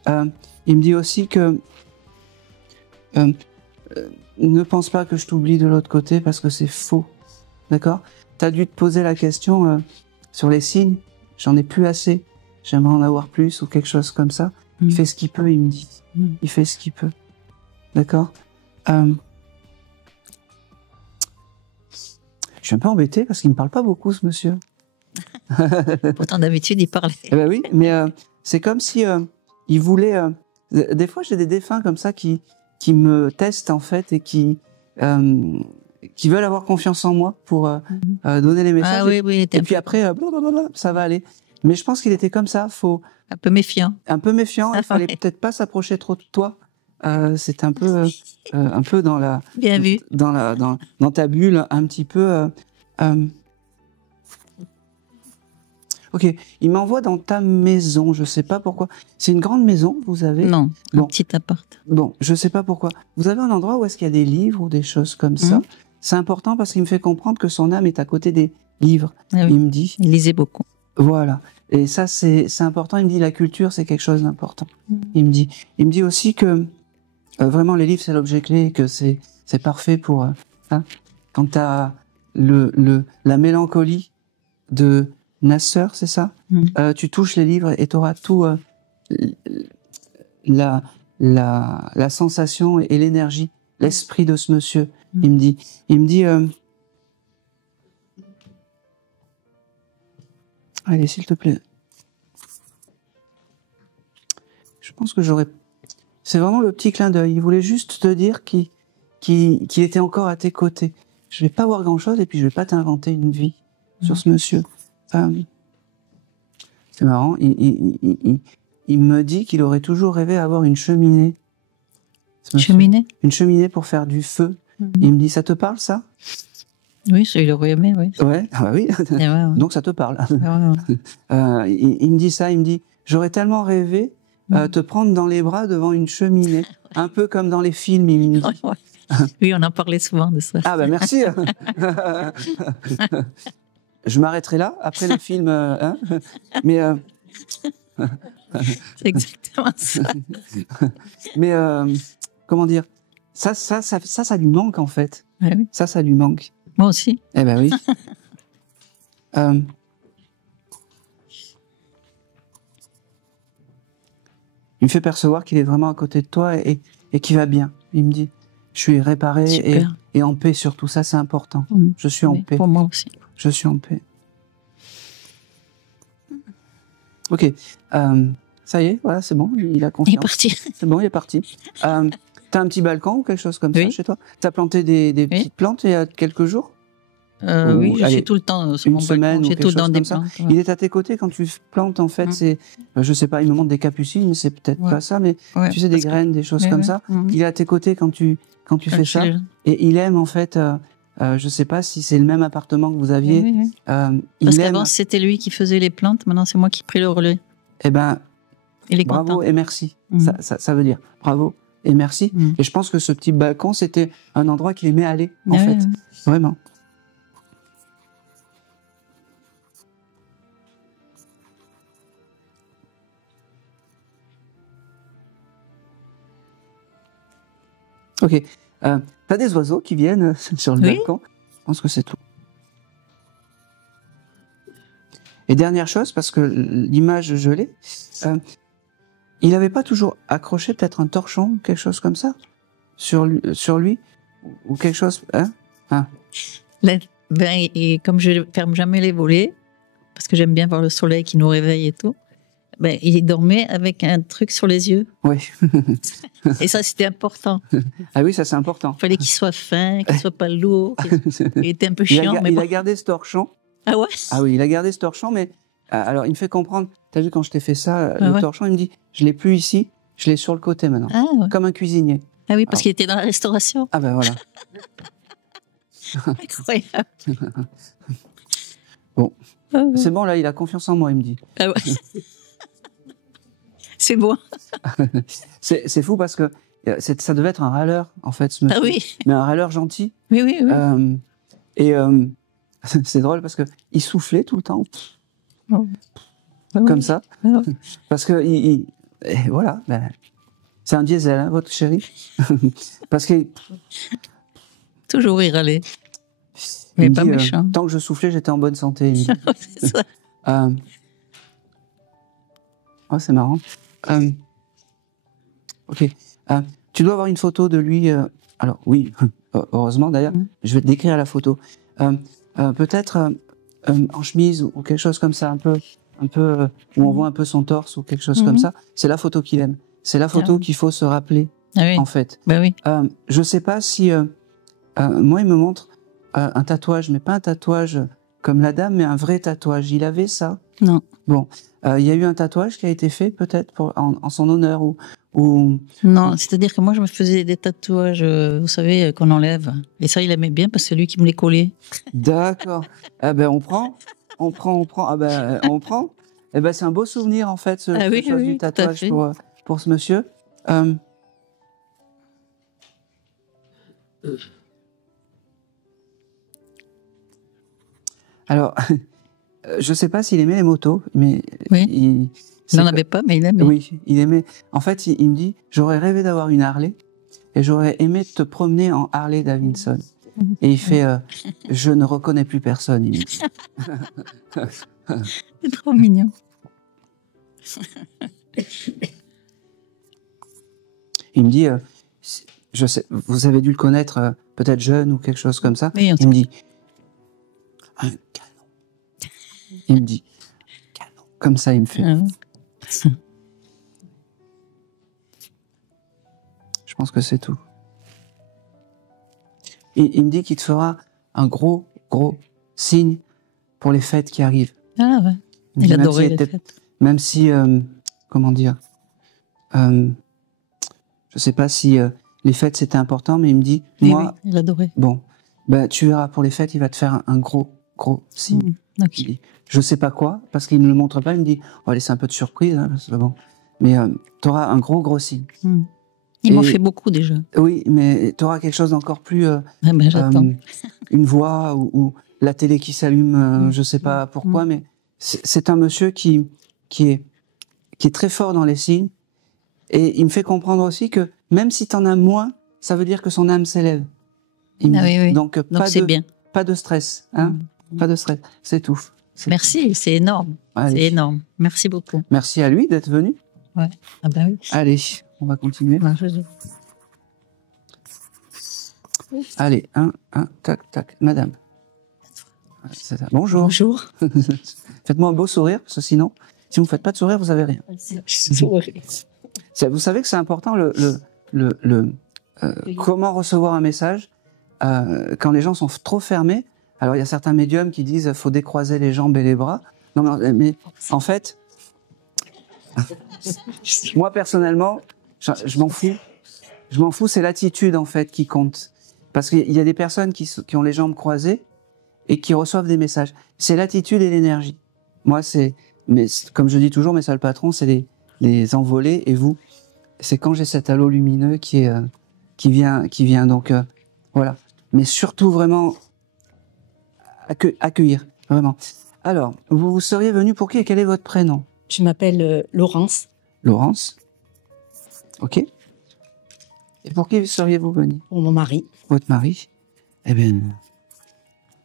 Il me dit aussi que ne pense pas que je t'oublie de l'autre côté parce que c'est faux. D'accord? T'as dû te poser la question sur les signes. J'en ai plus assez. J'aimerais en avoir plus ou quelque chose comme ça. Il fait ce qu'il peut, il me dit. Il fait ce qu'il peut. D'accord? Je suis un peu embêté parce qu'il me parle pas beaucoup, ce monsieur. Pourtant, d'habitude, il parlait. Eh ben oui, mais c'est comme si il voulait. Des fois, j'ai des défunts comme ça qui me testent en fait et qui veulent avoir confiance en moi pour donner les messages. Ah oui, oui. Et puis après, blablabla, ça va aller. Mais je pense qu'il était comme ça. Faut Un peu méfiant. un peu méfiant. Il fallait peut-être pas s'approcher trop de toi. C'est un peu dans la Bien vu. dans ta bulle, un petit peu. Ok, il m'envoie dans ta maison. Je sais pas pourquoi. C'est une grande maison, vous avez? Non, un Bon. petit appart. Bon, je sais pas pourquoi. Vous avez un endroit où est-ce qu'il y a des livres ou des choses comme ça? C'est important parce qu'il me fait comprendre que son âme est à côté des livres. Ah oui. Il me dit. Il lisait beaucoup. Voilà. Et ça, c'est important. Il me dit la culture, c'est quelque chose d'important. Il me dit aussi que vraiment les livres, c'est l'objet clé, que c'est parfait pour quand t'as la mélancolie de Nasser, c'est ça? Tu touches les livres et t'auras tout la sensation et l'énergie, l'esprit de ce monsieur. Il me dit allez, s'il te plaît. Je pense que c'est vraiment le petit clin d'œil. Il voulait juste te dire qu'il était encore à tes côtés. Je vais pas voir grand-chose et puis je vais pas t'inventer une vie sur ce monsieur. C'est marrant. Il me dit qu'il aurait toujours rêvé d'avoir une cheminée. Ce monsieur. Cheminée? Une cheminée pour faire du feu. Il me dit, ça te parle, ça? Oui, ça, il aurait aimé, oui. Ouais, ah bah oui. Et ouais, ouais. Donc ça te parle. Ouais, ouais. Il me dit ça, il me dit, j'aurais tellement rêvé te prendre dans les bras devant une cheminée, un peu comme dans les films, il me dit. Ouais, ouais. Oui, on en parlait souvent de ça. Ah bah merci. Je m'arrêterai là après le film, mais C'est exactement ça. mais comment dire, ça lui manque en fait. Ouais, oui. Ça lui manque. Moi aussi. Eh ben oui. il me fait percevoir qu'il est vraiment à côté de toi et qu'il va bien. Il me dit, je suis réparé Super. et en paix surtout, ça c'est important. Je suis en Oui, paix. pour moi aussi. Je suis en paix. Ok, ça y est, voilà, c'est bon, il a Il confiance. est parti. C'est bon, il est parti. T'as un petit balcon ou quelque chose comme ça Oui. chez toi? T'as planté des petites plantes il y a quelques jours? Oui, je allez, suis tout le temps sur une mon semaine balcon. ou J'ai quelque tout chose dans des comme ça. plantes. ouais. Il est à tes côtés quand tu plantes, en fait, c'est, je sais pas, il me montre des capucines, mais c'est peut-être Ouais. pas ça, mais Ouais, tu sais, des parce que- graines, des choses Ouais, comme ouais. ça. Mhm. Il est à tes côtés quand tu fais ça. Et il aime, en fait, je sais pas si c'est le même appartement que vous aviez. Oui, oui. Il Parce aime, qu'avant, c'était lui qui faisait les plantes. Maintenant, c'est moi qui ai pris le relais. eh ben, Il est bravo content. et merci. Mhm. Ça veut dire bravo et merci. Mhm. Et je pense que ce petit balcon, c'était un endroit qu'il aimait aller, en Ouais, fait. ouais. Vraiment. Ok. T'as des oiseaux qui viennent sur le Oui. balcon? Je pense que c'est tout. Et dernière chose, parce que l'image, je l'ai, il n'avait pas toujours accroché peut-être un torchon, quelque chose comme ça, sur lui ou quelque chose, hein? Et comme je ferme jamais les volets, parce que j'aime bien voir le soleil qui nous réveille et tout, il dormait avec un truc sur les yeux. Oui. Et ça, c'était important. Ah oui, ça c'est important. Il fallait qu'il soit fin, qu'il soit pas lourd. Il était un peu chiant, mais il bon. a gardé ce torchon. Ah ouais? Ah oui, il a gardé ce torchon, mais alors il me fait comprendre. T'as vu quand je t'ai fait ça, Ah le ouais. torchon, il me dit, je l'ai plus ici, je l'ai sur le côté maintenant, Ah, ouais. comme un cuisinier. Ah oui, parce Alors. qu'il était dans la restauration. Ah ben voilà. Incroyable. Bon. Ah ouais. C'est bon là, il a confiance en moi, il me dit. Ah ouais. C'est bon. C'est fou parce que ça devait être un râleur en fait, ce monsieur. Ah oui. Mais un râleur gentil. Oui, oui, oui. Et c'est drôle parce que il soufflait tout le temps, Oh. Ah comme oui. ça, Ah ouais. parce que et voilà. Ben, c'est un diesel, hein, votre chéri. Parce que Toujours il râlait. il Mais me pas dit, méchant. tant que je soufflais, j'étais en bonne santé. il me dit. C'est ça. Oh, c'est marrant. Ok. Tu dois avoir une photo de lui. Alors oui, heureusement d'ailleurs. Je vais te décrire la photo. Peut-être en chemise ou quelque chose comme ça, un peu où on voit un peu son torse ou quelque chose comme ça. C'est la photo qu'il aime. C'est la photo qu'il faut se rappeler Ah oui. en fait. Ben oui. Je sais pas si moi il me montre un tatouage, mais pas un tatouage comme la dame, mais un vrai tatouage. Il avait ça. Non. Bon, il y a eu un tatouage qui a été fait peut-être en son honneur ou Non, c'est-à-dire que moi, je me faisais des tatouages, vous savez, qu'on enlève. Et ça, il aimait bien parce que c'est lui qui me les collait. D'accord. Ah ben on prend. Ah ben on prend. Eh ben c'est un beau souvenir en fait ce Ah oui, chose oui, du tout à tatouage fait. pour ce monsieur. Alors, je sais pas s'il aimait les motos, mais Oui. il Il n'en avait pas, mais il aimait. Oui, il aimait. En fait, il me dit, j'aurais rêvé d'avoir une Harley et j'aurais aimé te promener en Harley Davidson. Et il fait, je ne reconnais plus personne. Il me dit. C'est trop mignon. Il me dit, je sais, vous avez dû le connaître, peut-être jeune ou quelque chose comme ça. Oui, on Il me dit, un canon. Il me dit, canon. Comme ça, il me fait. Ah. Je pense que c'est tout. Et il me dit qu'il te fera un gros signe pour les fêtes qui arrivent. Ah ouais. Il me Il dit, adorait les fêtes. même si, comment dire, je sais pas si les fêtes c'était important, mais il me dit, Oui, moi, oui, il adorait. bon, ben tu verras pour les fêtes, il va te faire un gros signe. Ok. Il dit, je sais pas quoi, parce qu'il ne me le montre pas. Il me dit, on va laisser un peu de surprise, hein, c'est bon. Mais tu auras un gros signe. Il m'en Et- fait beaucoup déjà. Oui, mais tu auras quelque chose d'encore plus, Ah ben, j'attends. une voix ou la télé qui s'allume, je sais pas pourquoi, mais c'est un monsieur qui est très fort dans les signes. Et il me fait comprendre aussi que même si tu en as moins, ça veut dire que son âme s'élève. Il me Ah dit. oui, oui. Donc, Donc c'est bien. pas de stress, hein. Pas de stress, c'est tout. C'est Merci, c'est énorme. tout. Allez. C'est énorme. Merci beaucoup. Merci à lui d'être venu. Ouais. Ah ben oui. Allez, on va continuer. Allez, un, tac, tac. Madame. C'est ça. Bonjour. Bonjour. Faites-moi un beau sourire, parce que sinon, si vous ne faites pas de sourire, vous avez rien. Vous savez que c'est important comment recevoir un message quand les gens sont trop fermés. Alors il y a certains médiums qui disent faut décroiser les jambes et les bras. Non, mais en fait, moi personnellement, je m'en fous. Je m'en fous, c'est l'attitude en fait qui compte. Parce qu'il y a des personnes qui ont les jambes croisées et qui reçoivent des messages. C'est l'attitude et l'énergie. Moi, mais comme je dis toujours, mes seuls patrons, c'est les envolés et vous. C'est quand j'ai cet halo lumineux qui vient. Donc voilà. Mais surtout vraiment accueillir, vraiment. Alors, vous seriez venu pour qui et quel est votre prénom? Je m'appelle Laurence. Laurence. Ok. Et pour qui seriez-vous venu? Pour mon mari. Votre mari? Eh bien,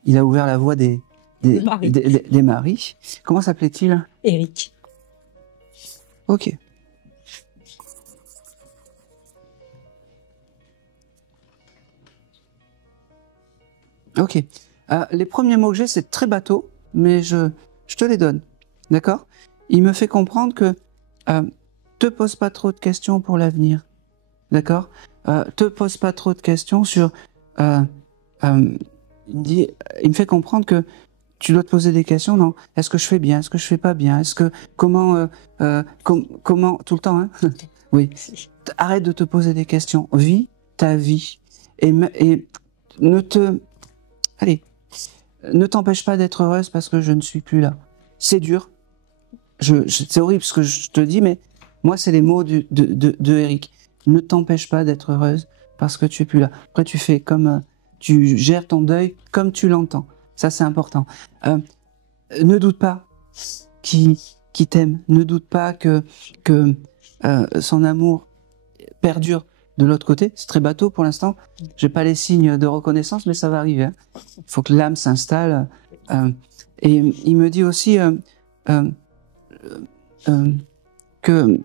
il a ouvert la voie des maris. Comment s'appelait-il? Eric. Ok. Ok. Les premiers mots que j'ai, c'est très bateau, mais je te les donne. D'accord? Il me fait comprendre que te pose pas trop de questions pour l'avenir. D'accord? Te pose pas trop de questions sur... il me fait comprendre que tu dois te poser des questions. Non, est-ce que je fais bien? Est-ce que je fais pas bien? Est-ce que comment tout le temps, hein? Oui. Arrête de te poser des questions. Vis ta vie et ne t'empêche pas d'être heureuse parce que je ne suis plus là. C'est dur. C'est horrible ce que je te dis, mais moi c'est les mots de Eric. Ne t'empêche pas d'être heureuse parce que tu es plus là. Après tu fais comme tu gères ton deuil comme tu l'entends. Ça c'est important. Ne doute pas qui t'aime. Ne doute pas que son amour perdure de l'autre côté. C'est très bateau pour l'instant. J'ai pas les signes de reconnaissance, mais ça va arriver. Il faut que l'âme s'installe. Et il me dit aussi que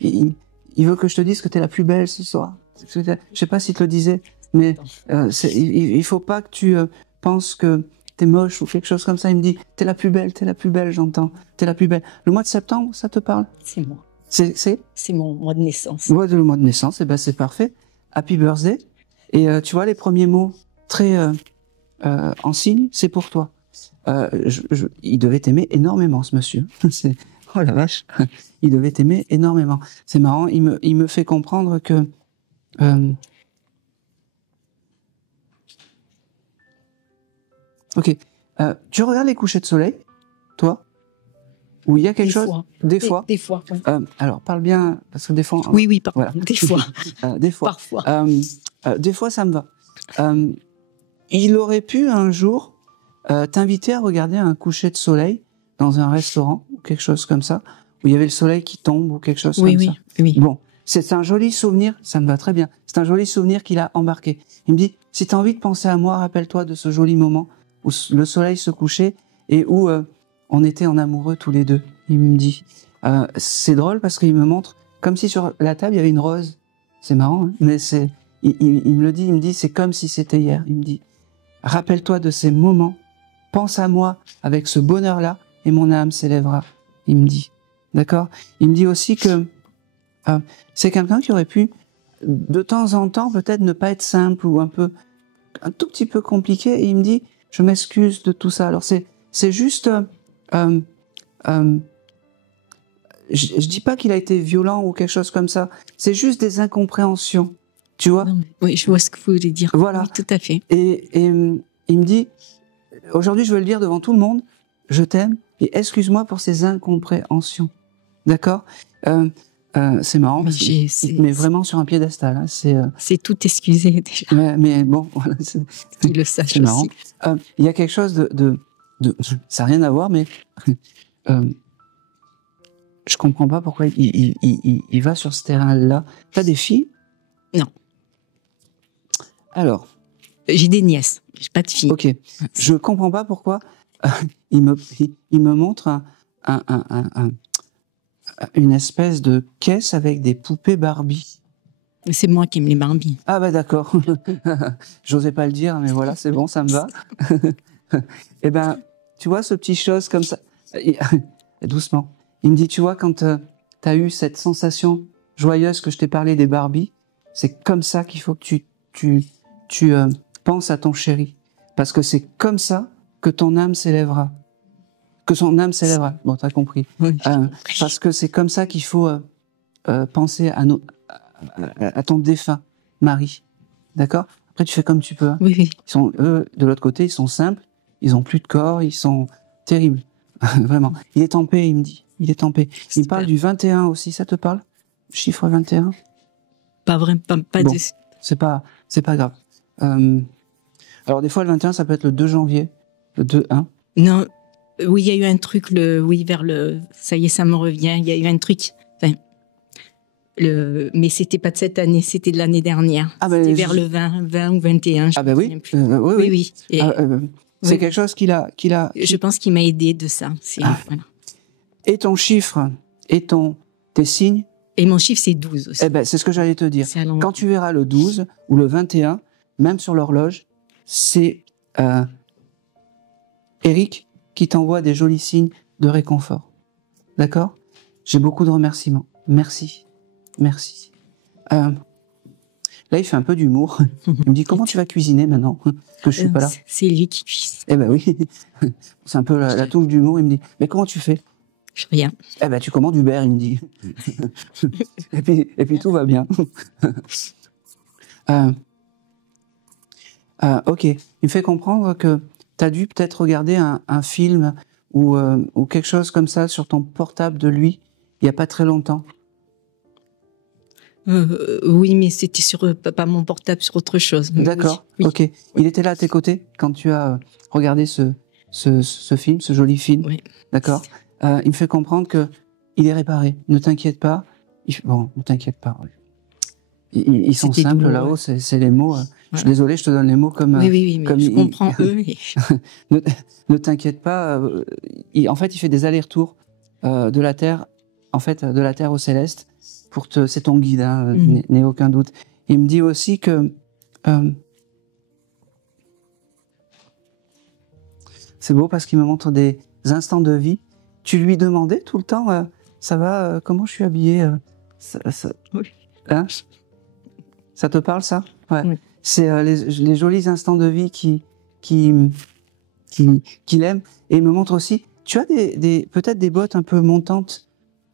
il veut que je te dise que tu es la plus belle ce soir. Je sais pas s'il te le disait, mais il faut pas que tu penses que t'es moche ou quelque chose comme ça. Il me dit t'es la plus belle, j'entends. T'es la plus belle. Le mois de septembre, ça te parle? C'est moi. C'est mon mois de naissance. Le mois de naissance, et ben c'est parfait. Happy birthday. Et tu vois les premiers mots très en signe, c'est pour toi. Il devait t'aimer énormément, ce monsieur. Oh la vache, il devait t'aimer énormément. C'est marrant, il me fait comprendre que ok. Tu regardes les couchers de soleil, toi? Ou il y a quelque chose? Des fois. Des fois. Oui. Alors, parle bien, parce que des fois... Oui, pardon. Voilà. Des fois. Des fois. Parfois. Des fois, ça me va. Il aurait pu, un jour, t'inviter à regarder un coucher de soleil dans un restaurant, ou quelque chose comme ça, où il y avait le soleil qui tombe, ou quelque chose comme ça. Oui. Bon, c'est un joli souvenir, ça me va très bien. C'est un joli souvenir qu'il a embarqué. Il me dit, si tu as envie de penser à moi, rappelle-toi de ce joli moment où le soleil se couchait et où on était en amoureux tous les deux. Il me dit, c'est drôle parce qu'il me montre, comme si sur la table il y avait une rose. C'est marrant, hein, mais il me le dit, il me dit, c'est comme si c'était hier. Il me dit, rappelle-toi de ces moments, pense à moi avec ce bonheur-là et mon âme s'élèvera. Il me dit, d'accord? Il me dit aussi que c'est quelqu'un qui aurait pu, de temps en temps, peut-être ne pas être simple ou un tout petit peu compliqué. Et il me dit, je m'excuse de tout ça. Alors c'est juste, je dis pas qu'il a été violent ou quelque chose comme ça. C'est juste des incompréhensions, tu vois? Oui, je vois ce que vous voulez dire. Voilà. Oui, tout à fait. Et il me dit, aujourd'hui, je veux le dire devant tout le monde, je t'aime et excuse-moi pour ces incompréhensions. D'accord? C'est marrant parce qu'il te met vraiment sur un piédestal. Hein. C'est tout excusé déjà. Ouais, mais bon, voilà. Qu'il le sache c'est marrant. aussi. Il y a quelque chose de ça n'a rien à voir, mais je comprends pas pourquoi il va sur ce terrain-là. T'as des filles? Non. Alors. J'ai des nièces, j'ai pas de filles. Ok. Je comprends pas pourquoi il me montre une espèce de caisse avec des poupées Barbie. C'est moi qui aime les Barbie. Ah bah d'accord. J'osais pas le dire, mais voilà, c'est bon, ça me va. Eh ben, tu vois ce petit chose comme ça. Doucement. Il me dit, tu vois, quand tu as eu cette sensation joyeuse que je t'ai parlé des Barbies, c'est comme ça qu'il faut que tu penses à ton chéri. Parce que c'est comme ça que ton âme s'élèvera. Que son âme s'élèvera. Bon, t'as compris. Oui, Parce que c'est comme ça qu'il faut penser à ton défunt mari. D'accord? Après, tu fais comme tu peux. Hein. oui, oui. Ils sont, eux, de l'autre côté, ils sont simples. Ils ont plus de corps. Ils sont terribles. Vraiment. Il est en paix, il me dit. Il est en paix. Il me parle du 21 aussi. Ça te parle? Chiffre 21? Pas vraiment, pas Bon. de... C'est pas grave. Alors, des fois, le 21, ça peut être le 2 janvier. Le 2-1. Non, oui, il y a eu un truc, vers le... Ça y est, ça me revient. Il y a eu un truc... Enfin, mais c'était pas de cette année, c'était de l'année dernière. Ah ben, c'était vers le 20 ou 21. Ah ben oui. Oui, Oui, oui. Et c'est oui. quelque chose qu'il a. Je pense qu'il m'a aidé de ça. Voilà. Et ton chiffre et tes signes. Et mon chiffre, c'est 12 aussi. Eh ben, c'est ce que j'allais te dire. C'est à l'envers. Quand tu verras le 12 ou le 21, même sur l'horloge, c'est Eric qui t'envoie des jolis signes de réconfort. D'accord? J'ai beaucoup de remerciements. Merci. Merci. Là, il fait un peu d'humour. Il me dit, comment tu vas cuisiner maintenant que je suis pas là? C'est lui qui cuisine. Eh ben oui. C'est un peu la touche d'humour. Il me dit, mais comment tu fais? Rien. Eh ben, tu commandes Uber, il me dit. et puis tout va bien. Ok. Il me fait comprendre que tu as dû peut-être regarder un film ou quelque chose comme ça sur ton portable de lui il n'y a pas très longtemps. Oui, mais c'était sur pas mon portable, sur autre chose. D'accord. Oui. Ok. Il était là à tes côtés quand tu as regardé ce film, ce joli film. Oui. D'accord. Il me fait comprendre que il est réparé. Ne t'inquiète pas. Bon, ne t'inquiète pas. Oui. Ils sont C'était simples douloureux. là-haut. C'est les mots. Je suis désolé, je te donne les mots comme. Oui, mais comme je comprends eux. Ne t'inquiète pas. En fait, il fait des allers-retours de la terre, de la terre au céleste. C'est ton guide, hein, n'aie aucun doute. Il me dit aussi que c'est beau parce qu'il me montre des instants de vie. Tu lui demandais tout le temps, ça va, comment je suis habillée Oui. Hein, ça te parle, ça? Ouais. Oui. C'est les jolis instants de vie qu'il aime. Et il me montre aussi, tu as peut-être des bottes un petit peu montantes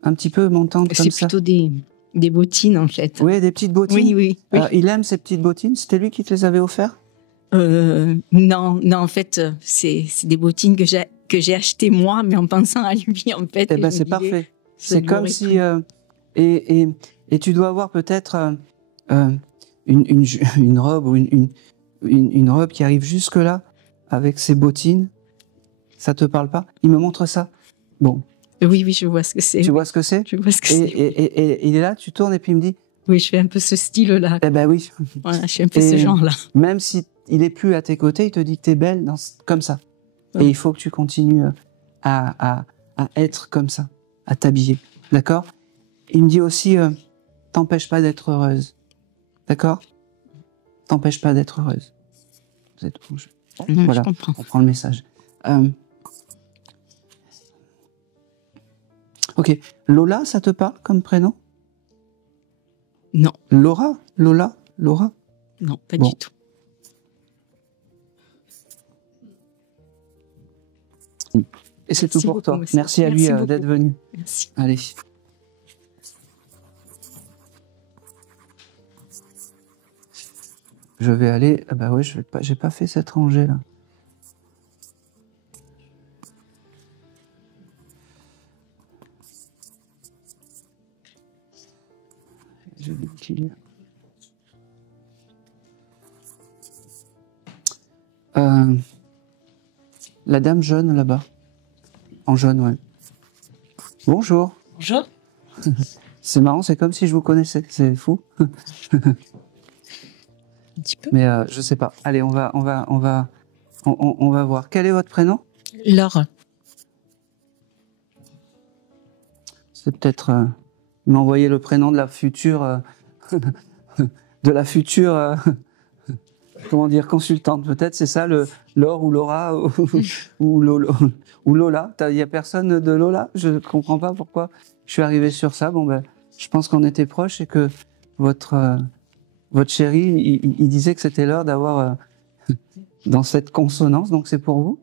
comme C'est ça. plutôt des bottines, en fait. Oui, des petites bottines. Oui. Il aime ces petites bottines. C'était lui qui te les avait offertes? Non, en fait, c'est des bottines que j'ai achetées moi, mais en pensant à lui, en fait. Eh ben, c'est parfait. C'est comme si... et tu dois avoir peut-être une robe ou une robe qui arrive jusque-là avec ses bottines. Ça te parle pas? Il me montre ça. Bon. Oui, je vois ce que c'est. Tu vois ce que c'est? Je vois ce que c'est. Et il est là, tu tournes et puis il me dit... Oui, je fais un peu ce style-là. Eh ben oui. Voilà, je suis un peu ce genre-là. Même si il est plus à tes côtés, il te dit que t'es belle comme ça. Ouais. Et il faut que tu continues à être comme ça, à t'habiller. D'accord? Il me dit aussi, t'empêche pas d'être heureuse. D'accord? T'empêche pas d'être heureuse. Vous êtes où? Voilà, Je comprends. on prend le message. Ok. Lola, ça te parle comme prénom? Non, Laura? Lola? Laura? non, pas Bon. du tout. Et c'est tout Merci pour toi. beaucoup, monsieur. Merci à lui Merci beaucoup. d'être venu. Merci. Allez. Je vais aller... Ah bah oui, j'ai pas fait cette rangée là. Je vais qu'il y a. La dame jaune là-bas. En jaune, ouais. Bonjour. Bonjour. C'est marrant, c'est comme si je vous connaissais. C'est fou. Un petit peu. Mais je sais pas. Allez, on va voir. Quel est votre prénom? Laure. C'est peut-être... il m'a envoyé le prénom de la future... de la future... comment dire, consultante. Peut-être c'est ça, Laure ou Laura ou Lola. Il n'y a personne de Lola. Je ne comprends pas pourquoi je suis arrivé sur ça. Bon, ben, je pense qu'on était proches et que votre chéri, il disait que c'était l'heure d'avoir dans cette consonance. Donc c'est pour vous.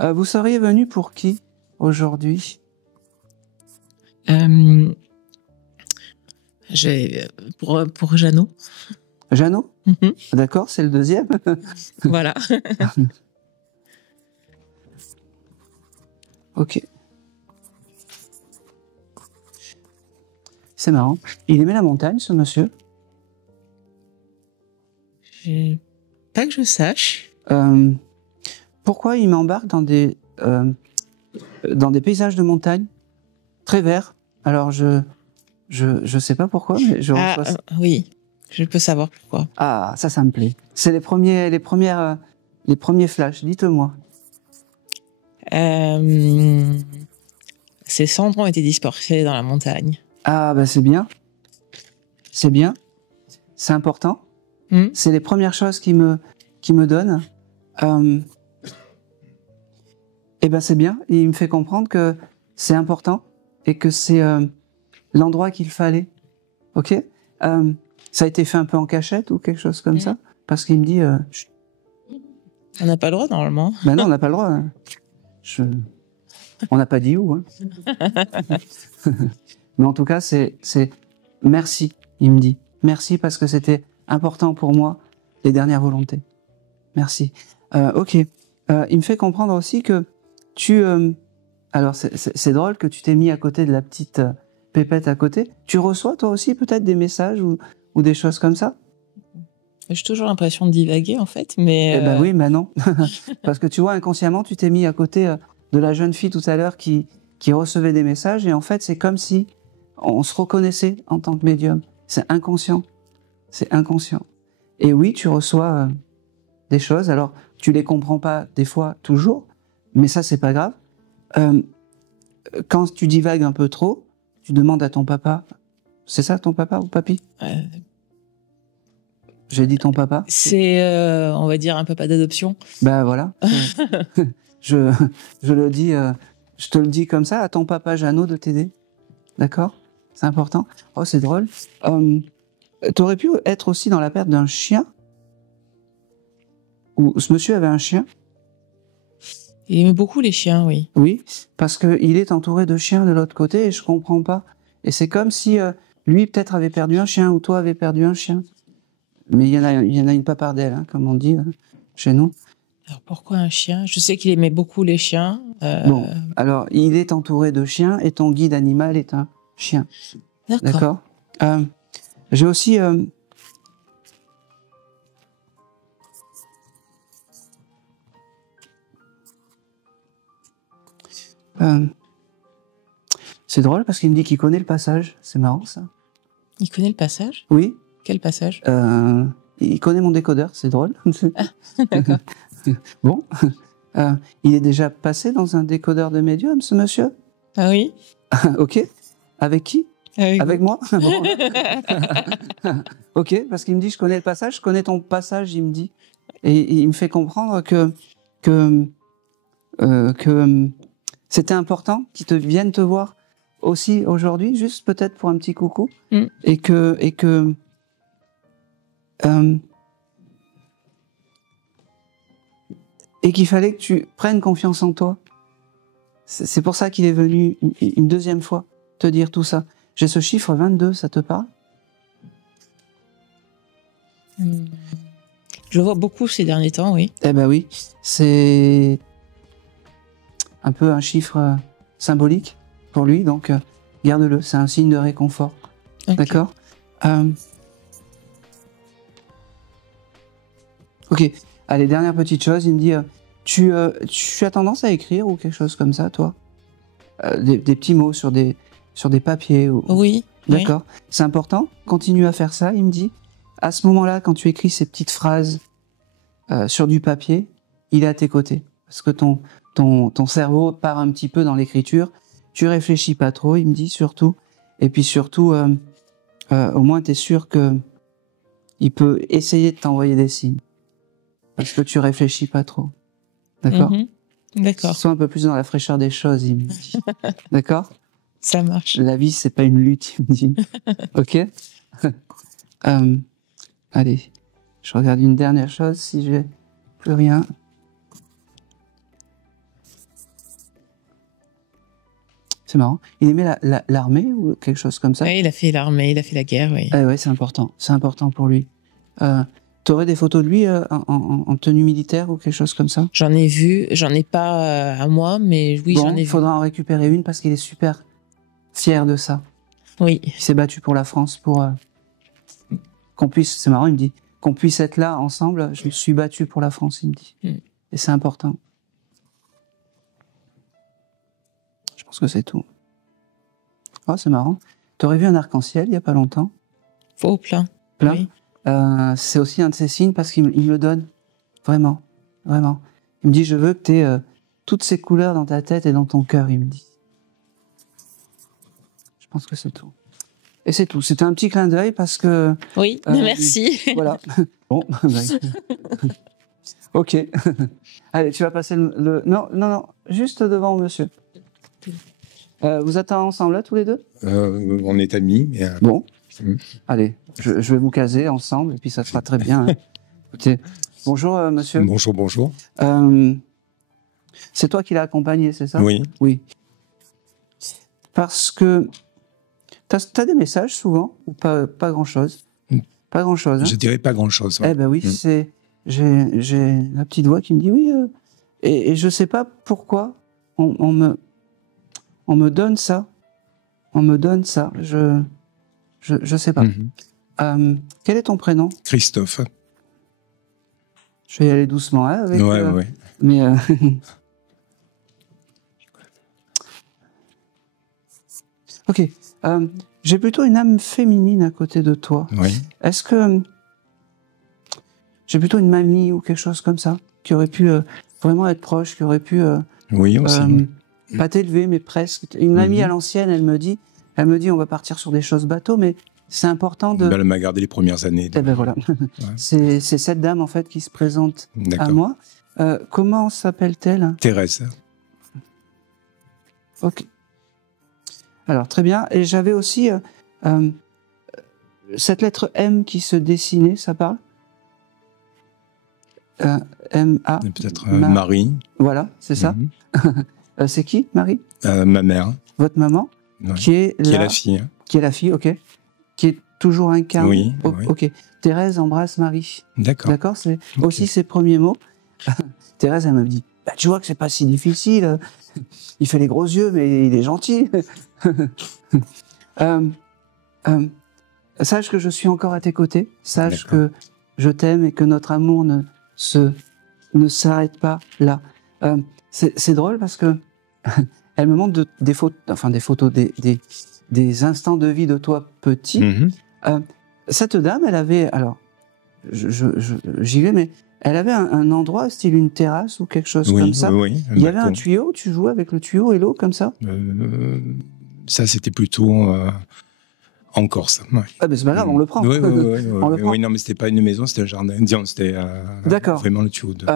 Vous seriez venu pour qui aujourd'hui? Pour Jeannot. Jeannot? D'accord, c'est le deuxième. Voilà. Ok. C'est marrant. Il aimait la montagne, ce monsieur? Pas que je sache. Pourquoi il m'embarque dans des paysages de montagne très verts? Alors je sais pas pourquoi, mais je reçois... Oui, je peux savoir pourquoi. Ah, ça me plaît. C'est les premiers flashs. Dites-moi. Ses cendres ont été dispersées dans la montagne. Ah, ben c'est bien. C'est bien. C'est important. C'est les premières choses qui me donnent. Eh ben c'est bien. Il me fait comprendre que c'est important et que c'est l'endroit qu'il fallait. Ok. Ça a été fait un peu en cachette ou quelque chose comme ça, parce qu'il me dit. On n'a pas le droit normalement. Ben non, on n'a pas le droit. Hein. On n'a pas dit où. Hein. Mais en tout cas, c'est merci. Il me dit merci parce que c'était important pour moi les dernières volontés. Merci. Ok. Il me fait comprendre aussi que tu... alors, c'est drôle que tu t'es mis à côté de la petite pépette à côté. Tu reçois, toi aussi, peut-être des messages ou des choses comme ça? J'ai toujours l'impression de divaguer, en fait, mais... Eh ben oui, mais non. Parce que tu vois, inconsciemment, tu t'es mis à côté de la jeune fille tout à l'heure qui recevait des messages. Et en fait, c'est comme si on se reconnaissait en tant que médium. C'est inconscient. C'est inconscient. Et oui, tu reçois des choses. Alors, tu les comprends pas des fois, toujours. Mais ça, c'est pas grave. Quand tu divagues un peu trop, tu demandes à ton papa. C'est ça, ton papa ou papy? J'ai dit ton papa? C'est, on va dire, un papa d'adoption. Ben voilà. je le dis, je te le dis comme ça, à ton papa Jeannot de t'aider. D'accord? C'est important. Oh, c'est drôle. T'aurais pu être aussi dans la perte d'un chien? Ou ce monsieur avait un chien? Il aimait beaucoup les chiens, oui. Oui, parce qu'il est entouré de chiens de l'autre côté et je comprends pas. Et c'est comme si lui peut-être avait perdu un chien ou toi avait perdu un chien. Mais il y en a une papardelle, hein, comme on dit chez nous. Alors pourquoi un chien? Je sais qu'il aimait beaucoup les chiens. Bon, alors il est entouré de chiens et ton guide animal est un chien. D'accord. J'ai aussi... c'est drôle parce qu'il me dit qu'il connaît le passage. C'est marrant, ça. Il connaît le passage? Oui. Quel passage? Il connaît mon décodeur, c'est drôle. D'accord. Bon. Il est déjà passé dans un décodeur de médium, ce monsieur? Ah oui? Ok. Avec qui? Avec moi? Bon. Ok, parce qu'il me dit, je connais le passage, je connais ton passage, il me dit. Et il me fait comprendre que c'était important qu'ils viennent te voir aussi aujourd'hui, juste peut-être pour un petit coucou, et qu'il fallait que tu prennes confiance en toi. C'est pour ça qu'il est venu une deuxième fois te dire tout ça. J'ai ce chiffre 22, ça te parle? Je le vois beaucoup ces derniers temps, oui. Eh ben oui, c'est un peu un chiffre symbolique pour lui, donc garde-le, c'est un signe de réconfort. Okay. D'accord? Ok, allez, dernière petite chose, il me dit, tu as tendance à écrire ou quelque chose comme ça, toi? Des petits mots sur des papiers ou... Oui. D'accord, oui. C'est important, continue à faire ça, il me dit. À ce moment-là, quand tu écris ces petites phrases sur du papier, il est à tes côtés. Parce que ton cerveau part un petit peu dans l'écriture, tu réfléchis pas trop, il me dit surtout, Et puis surtout, au moins tu es sûr que il peut essayer de t'envoyer des signes. Parce que tu réfléchis pas trop. D'accord? D'accord. Sois un peu plus dans la fraîcheur des choses, il me dit. D'accord? Ça marche. La vie, c'est pas une lutte, il me dit. Ok? Allez, je regarde une dernière chose, si j'ai plus rien. C'est marrant. Il aimait l'armée ou quelque chose comme ça? Oui, il a fait l'armée, il a fait la guerre, oui. Ouais, c'est important. C'est important pour lui. T'aurais des photos de lui en tenue militaire ou quelque chose comme ça? J'en ai vu, j'en ai pas à moi, mais oui, j'en ai Il vu. faudra en récupérer une parce qu'il est super fier de ça. Oui. Il s'est battu pour la France, pour qu'on puisse, c'est marrant, il me dit, qu'on puisse être là ensemble. Je me suis battu pour la France, il me dit. Et c'est important. Je pense que c'est tout. Oh, c'est marrant. T'aurais vu un arc-en-ciel il y a pas longtemps? Faux, plein. Plein. Oui. C'est aussi un de ses signes parce qu'il me le donne. Vraiment. Vraiment. Il me dit, je veux que tu aies toutes ces couleurs dans ta tête et dans ton cœur, il me dit. Je pense que c'est tout. Et c'est tout. C'était un petit clin d'œil parce que... Oui, merci. Voilà. Bon. Ok. Allez, tu vas passer le... Non. Juste devant, monsieur. Vous êtes ensemble, là, tous les deux? On est amis. Mais, Bon. Allez, je vais vous caser ensemble et puis ça sera très bien. Hein. Écoutez, bonjour monsieur. Bonjour. C'est toi qui l'as accompagné, c'est ça? Oui. Oui. Parce que t'as des messages souvent ou pas grand-chose? Pas grand-chose. Hein? Je dirais pas grand-chose. Ouais. Eh ben oui, j'ai la petite voix qui me dit oui. Et je sais pas pourquoi on me donne ça. On me donne ça. Je sais pas. Quel est ton prénom? Christophe. Je vais y aller doucement, hein, avec. Ouais. Mais ok. J'ai plutôt une âme féminine à côté de toi. Oui. Est-ce que j'ai plutôt une mamie ou quelque chose comme ça qui aurait pu vraiment être proche, qui aurait pu oui aussi. Pas t'élever, mais presque. Une mamie à l'ancienne, elle me dit, on va partir sur des choses bateau, mais c'est important de... Elle m'a gardé les premières années. Eh ben voilà. Ouais. C'est cette dame, en fait, qui se présente à moi. Comment s'appelle-t-elle? Thérèse. Ok. Alors, très bien. Et j'avais aussi cette lettre M qui se dessinait, ça parle? M-A. Peut-être Marie. Voilà, c'est ça. C'est qui, Marie? Ma mère. Votre maman? Ouais. Qui est la fille. Qui est la fille, ok. Qui est toujours incarnée. Oui. Ok. Thérèse embrasse Marie. D'accord. D'accord, c'est aussi ses premiers mots. Thérèse, elle me dit, bah, tu vois que c'est pas si difficile. Il fait les gros yeux, mais il est gentil. Sache que je suis encore à tes côtés. Sache que je t'aime et que notre amour ne s'arrête pas là. C'est drôle parce que elle me montre des photos, des instants de vie de toi petit. Cette dame, elle avait, alors, j'y vais, mais elle avait un endroit, style une terrasse ou quelque chose comme ça. Oui, il y avait un tuyau, tu jouais avec le tuyau et l'eau comme ça? Ça, c'était plutôt en Corse. Ouais. Ah, ben c'est pas grave, on le prend. Oui, non, mais c'était pas une maison, c'était un jardin. Disons, c'était vraiment le tuyau du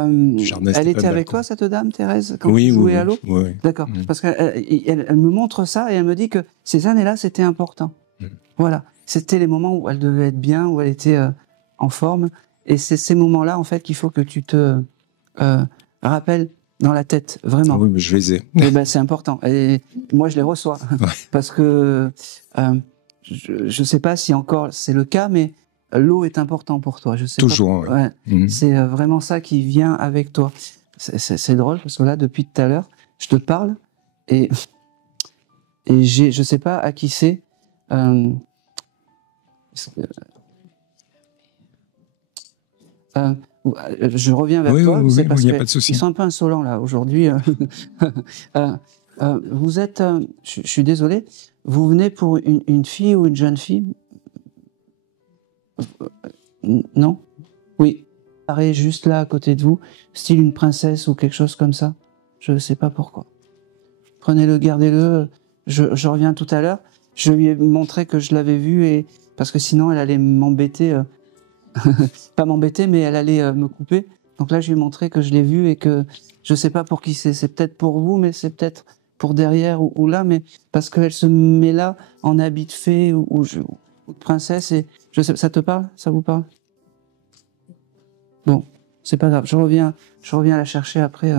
jardin. Elle était avec toi, cette dame, Thérèse, quand tu jouais à l'eau? Oui. D'accord. Parce qu'elle me montre ça et elle me dit que ces années-là, c'était important. Voilà. C'était les moments où elle devait être bien, où elle était en forme. Et c'est ces moments-là, en fait, qu'il faut que tu te rappelles dans la tête, vraiment. Oui, mais je les ai. Et ben, c'est important. Et moi, je les reçois. Parce que je ne sais pas si encore c'est le cas, mais l'eau est important pour toi. Je sais toujours, pas. C'est vraiment ça qui vient avec toi. C'est drôle, parce que là, depuis tout à l'heure, je te parle et je ne sais pas à qui c'est. Je reviens vers toi. Oui, parce il n'y a pas de souci. Ils sont un peu insolents là aujourd'hui. Vous êtes, je suis désolé, vous venez pour une fille ou une jeune fille? Non? Oui. Paraît juste là à côté de vous, style une princesse ou quelque chose comme ça. Je ne sais pas pourquoi. Prenez-le, gardez-le. Je reviens tout à l'heure. je lui ai montré que je l'avais vue, et parce que sinon elle allait m'embêter, pas m'embêter, mais elle allait me couper. Donc là, je lui ai montré que je l'ai vue et que je sais pas pour qui c'est peut-être pour vous, mais c'est peut-être pour derrière ou là, mais parce qu'elle se met là en habit de fée ou de princesse, et je sais, ça te parle? Ça vous parle? Bon, c'est pas grave, je reviens la chercher après,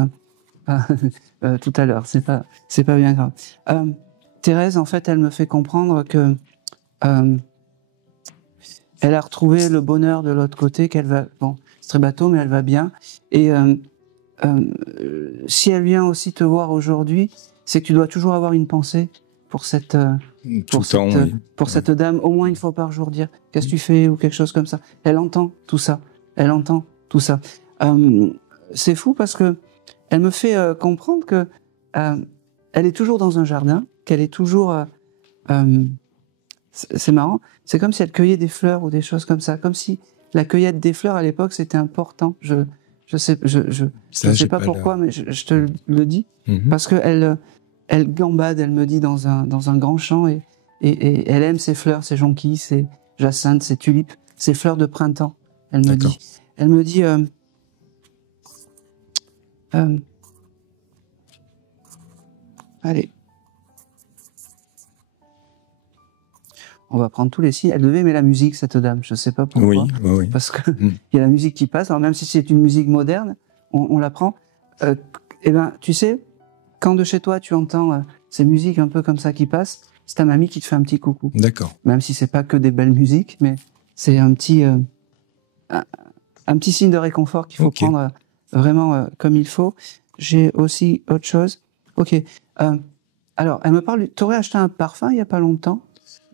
tout à l'heure, c'est pas bien grave. Thérèse, en fait, elle me fait comprendre que elle a retrouvé le bonheur de l'autre côté, qu'elle va, bon, c'est très bateau, mais elle va bien, et si elle vient aussi te voir aujourd'hui, c'est que tu dois toujours avoir une pensée pour cette dame, au moins une fois par jour, dire qu'est-ce que tu fais ou quelque chose comme ça. Elle entend tout ça. C'est fou parce que elle me fait comprendre que elle est toujours dans un jardin, qu'elle est toujours. C'est marrant. C'est comme si elle cueillait des fleurs ou des choses comme ça, comme si la cueillette des fleurs à l'époque c'était important. Je sais pas pourquoi, mais je te le dis parce que elle gambade, elle me dit dans un grand champ, et elle aime ses fleurs, ses jonquilles, ses jacinthes, ses tulipes, ses fleurs de printemps. Elle me dit allez, on va prendre tous les signes. Elle devait aimer la musique, cette dame, je sais pas pourquoi. Oui. Parce que il y a la musique qui passe, alors même si c'est une musique moderne, on la prend. Eh ben, tu sais, quand de chez toi tu entends ces musiques un peu comme ça qui passent, c'est ta mamie qui te fait un petit coucou. D'accord. Même si c'est pas que des belles musiques, mais c'est un petit signe de réconfort qu'il faut prendre vraiment comme il faut. J'ai aussi autre chose. Ok. Alors, elle me parle. T'aurais acheté un parfum il y a pas longtemps,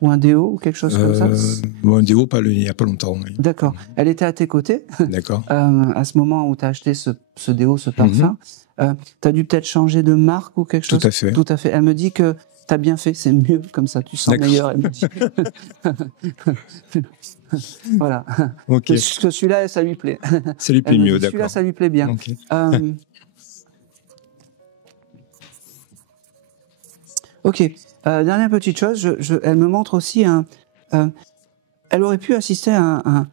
ou un déo ou quelque chose comme ça? Un déo il y a pas longtemps. Oui. D'accord. Elle était à tes côtés. D'accord. À ce moment où tu as acheté ce déo, ce parfum, tu as dû peut-être changer de marque ou quelque chose. Tout à fait. Tout à fait. Elle me dit que tu as bien fait, c'est mieux comme ça, tu sens meilleur. Elle me dit. Voilà. Ok. Parce que celui-là, ça lui plaît. Ça lui plaît mieux, d'accord. Celui-là, ça lui plaît bien. Okay. Ok. Dernière petite chose, elle me montre aussi elle aurait pu assister à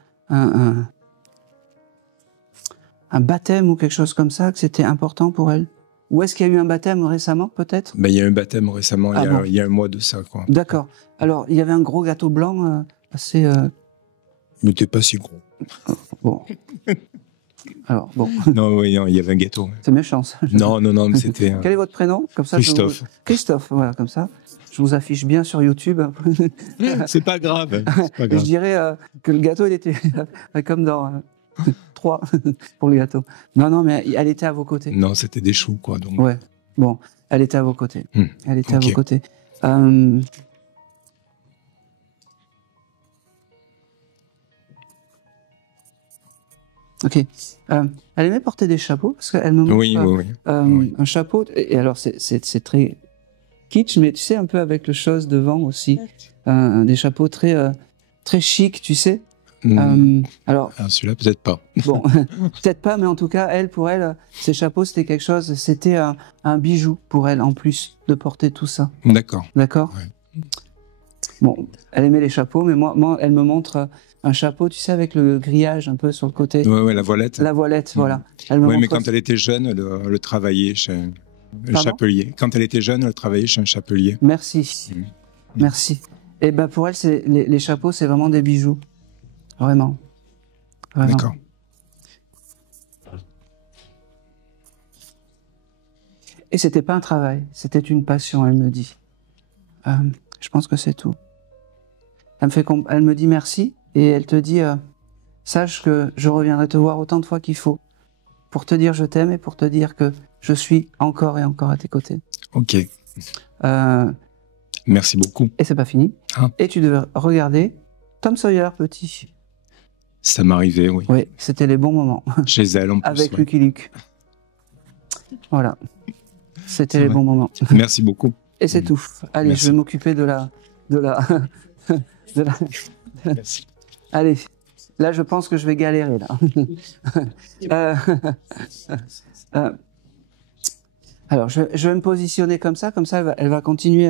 un baptême ou quelque chose comme ça, que c'était important pour elle. Ou est-ce qu'il y a eu un baptême récemment, peut-être? Il y a eu un baptême récemment, il y a un mois de ça, quoi. D'accord. Alors, il y avait un gros gâteau blanc assez... Mais t'es pas si gros. Bon. Alors, bon. Non, il y avait un gâteau. C'est méchant, ça. Non, mais c'était... Quel est votre prénom? Comme ça, Christophe. Christophe, voilà, comme ça. Je vous affiche bien sur YouTube. C'est pas grave. Je dirais que le gâteau, il était comme dans 3 pour le gâteau. Non, mais elle était à vos côtés. Non, c'était des choux, quoi. Donc. Ouais. Bon, elle était à vos côtés. Elle était à vos côtés. Ok. Elle aimait porter des chapeaux parce qu'elle me montre un chapeau. Et alors, c'est très kitsch, mais tu sais, un peu avec le chose devant aussi. Des chapeaux très chic, tu sais. Alors, celui-là, peut-être pas. Bon, peut-être pas, mais en tout cas, pour elle, ces chapeaux, c'était quelque chose, c'était un bijou pour elle, en plus de porter tout ça. D'accord. D'accord. Ouais. Bon, elle aimait les chapeaux, mais moi, elle me montre un chapeau, tu sais, avec le grillage un peu sur le côté. Ouais, la voilette. La voilette, voilà. Oui, mais quand elle était jeune, elle travaillait chez un chapelier. Quand elle était jeune, elle travaillait chez un chapelier. Merci. Merci. Et ben pour elle, les chapeaux, c'est vraiment des bijoux. Vraiment. D'accord. Et c'était pas un travail, c'était une passion, elle me dit. Je pense que c'est tout. Elle me dit merci et elle te dit sache que je reviendrai te voir autant de fois qu'il faut pour te dire je t'aime et pour te dire que je suis encore et encore à tes côtés. Ok. Merci beaucoup. Et c'est pas fini. Et tu devais regarder Tom Sawyer petit. Ça m'arrivait, oui. Oui, c'était les bons moments. Chez elle, en plus. Avec Lucky Luke. Voilà. C'était les bons moments. Merci beaucoup. Et c'est tout. Allez, merci. Je vais m'occuper de la... Merci. Allez, là, je pense que je vais galérer, là. Alors, je vais me positionner comme ça elle va continuer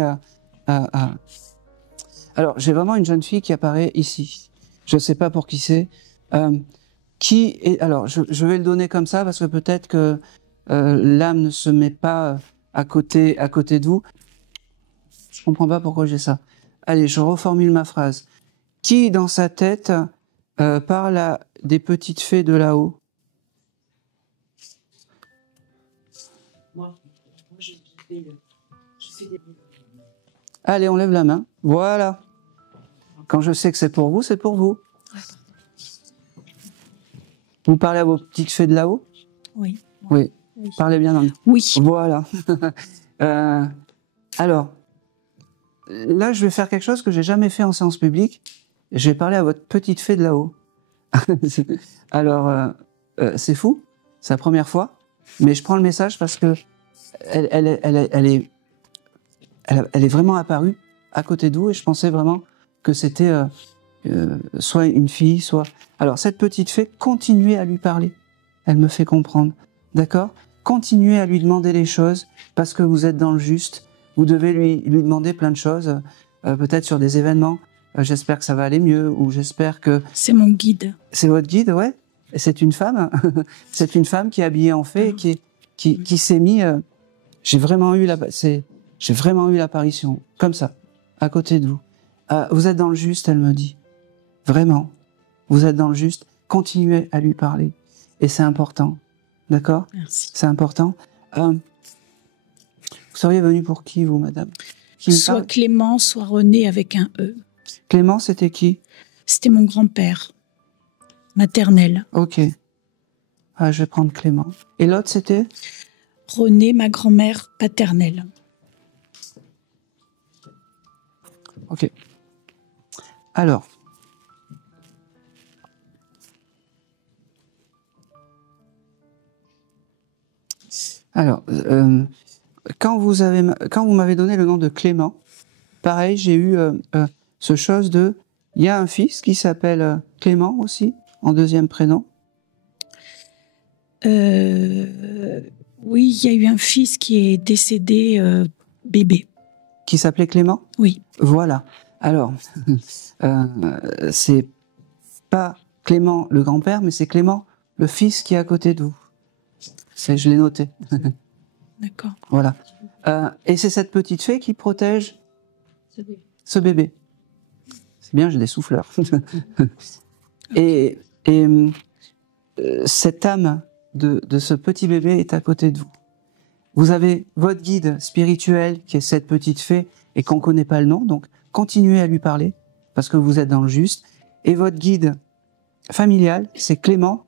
Alors, j'ai vraiment une jeune fille qui apparaît ici. Je ne sais pas pour qui c'est. Qui est... Alors, je vais le donner comme ça parce que peut-être que l'âme ne se met pas à côté de vous. Je comprends pas pourquoi j'ai ça. Allez, je reformule ma phrase. Qui, dans sa tête, parle à des petites fées de là-haut? Moi, allez, on lève la main. Voilà. Quand je sais que c'est pour vous, c'est pour vous. Vous parlez à vos petites fées de là-haut? Oui. Oui. Parlez bien dans le... Oui. Voilà. Alors, là, je vais faire quelque chose que j'ai jamais fait en séance publique. Je vais parler à votre petite fée de là-haut. Alors, c'est fou. C'est la première fois. Mais je prends le message parce que elle est vraiment apparue à côté de vous et je pensais vraiment que c'était soit une fille, soit... Alors, cette petite fée, continuez à lui parler. Elle me fait comprendre. D'accord? Continuez à lui demander les choses parce que vous êtes dans le juste. Vous devez lui demander plein de choses, peut-être sur des événements. J'espère que ça va aller mieux ou j'espère que... C'est mon guide. C'est votre guide, ouais. Et c'est une femme. C'est une femme qui est habillée en fée et qui s'est mis... J'ai vraiment eu l'apparition, comme ça, à côté de vous. Vous êtes dans le juste, elle me dit. Vraiment. Vous êtes dans le juste. Continuez à lui parler. Et c'est important. D'accord? Merci. C'est important. Vous seriez venue pour qui, vous, madame? Soit Clément, soit René avec un E. Clément, c'était qui? C'était mon grand-père. Maternel. Ok. Je vais prendre Clément. Et l'autre, c'était? René, ma grand-mère paternelle. Ok. Alors. Quand vous m'avez donné le nom de Clément, pareil, j'ai eu ce chose de... Il y a un fils qui s'appelle Clément aussi, en deuxième prénom. Oui, il y a eu un fils qui est décédé bébé. Qui s'appelait Clément? Oui. Voilà. Alors, c'est pas Clément le grand-père, mais c'est Clément le fils qui est à côté de vous. Je l'ai noté. D'accord. Voilà. Et c'est cette petite fée qui protège ce bébé. C'est bien, j'ai des souffleurs. Et cette âme de ce petit bébé est à côté de vous. Vous avez votre guide spirituel qui est cette petite fée et qu'on ne connaît pas le nom, donc continuez à lui parler parce que vous êtes dans le juste. Et votre guide familial, c'est Clément,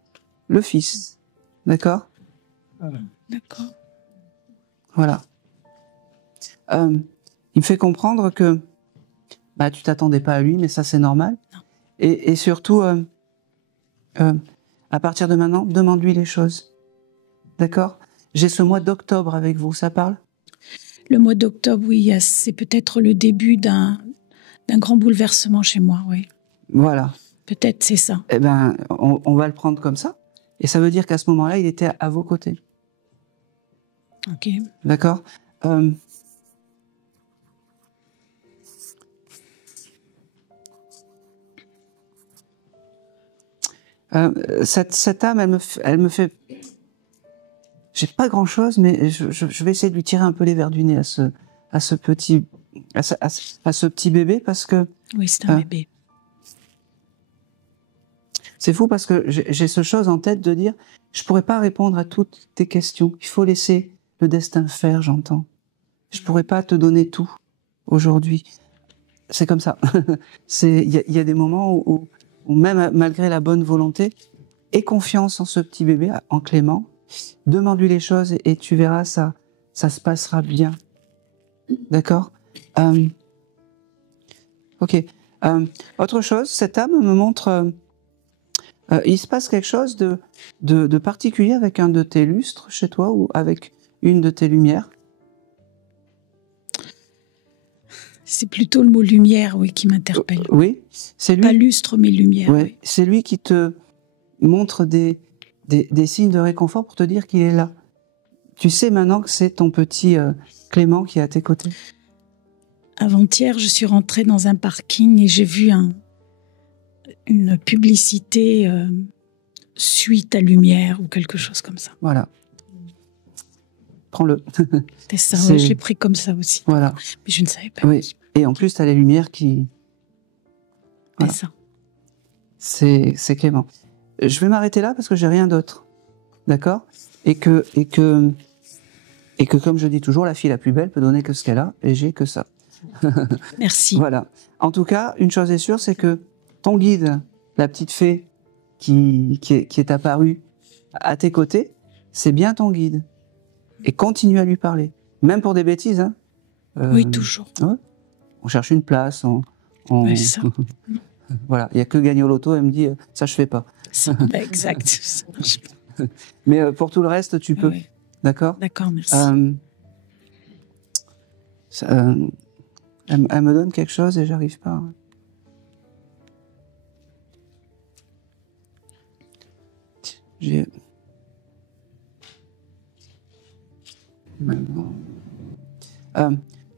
le fils. D'accord? D'accord. Voilà. Il me fait comprendre que tu t'attendais pas à lui, mais ça c'est normal. Non. Et surtout, à partir de maintenant, demande-lui les choses. D'accord? J'ai ce mois d'octobre avec vous, ça parle? Le mois d'octobre, oui, c'est peut-être le début d'un grand bouleversement chez moi, oui. Voilà. Peut-être c'est ça. Eh ben, on va le prendre comme ça. Et ça veut dire qu'à ce moment-là, il était à vos côtés. Ok. D'accord? Cette âme, elle me fait... J'ai pas grand-chose, mais je vais essayer de lui tirer un peu les verres du nez à ce petit bébé parce que... Oui, c'est un bébé. C'est fou parce que j'ai ce chose en tête de dire, je pourrais pas répondre à toutes tes questions. Il faut laisser le destin faire, j'entends. Je pourrais pas te donner tout aujourd'hui. C'est comme ça. Il y a des moments où même malgré la bonne volonté, aie confiance en ce petit bébé, en Clément, demande-lui les choses et tu verras, ça se passera bien. D'accord? Ok. Autre chose, cette âme me montre... il se passe quelque chose de particulier avec un de tes lustres chez toi ou avec une de tes lumières? C'est plutôt le mot lumière, oui, qui m'interpelle. Oui, c'est lui. Pas lustre, mais lumière. Ouais, oui. c'est lui qui te montre des signes de réconfort pour te dire qu'il est là. Tu sais maintenant que c'est ton petit Clément qui est à tes côtés. avant-hier, je suis rentrée dans un parking et j'ai vu une publicité suite à lumière ou quelque chose comme ça. Voilà. Prends-le. C'est ça, ouais, je l'ai pris comme ça aussi. Voilà. Mais je ne savais pas. Oui. Et en plus, tu as les lumières qui... Voilà. C'est ça. C'est Clément. Je vais m'arrêter là parce que j'ai rien d'autre. D'accord ? Et que, comme je dis toujours, la fille la plus belle peut donner que ce qu'elle a, et j'ai que ça. Merci. Voilà. En tout cas, une chose est sûre, c'est que ton guide, la petite fée qui est apparue à tes côtés, c'est bien ton guide. Et continue à lui parler. Même pour des bêtises. Hein. Oui, toujours. Ouais. On cherche une place. Ouais, ça. Voilà. Il n'y a que gagner au loto, elle me dit, ça je fais pas. Ça, bah, exact. Ça marche pas. Mais pour tout le reste, tu peux. Ouais. D'accord ? D'accord, merci. Elle me donne quelque chose et j'arrive pas. J'ai...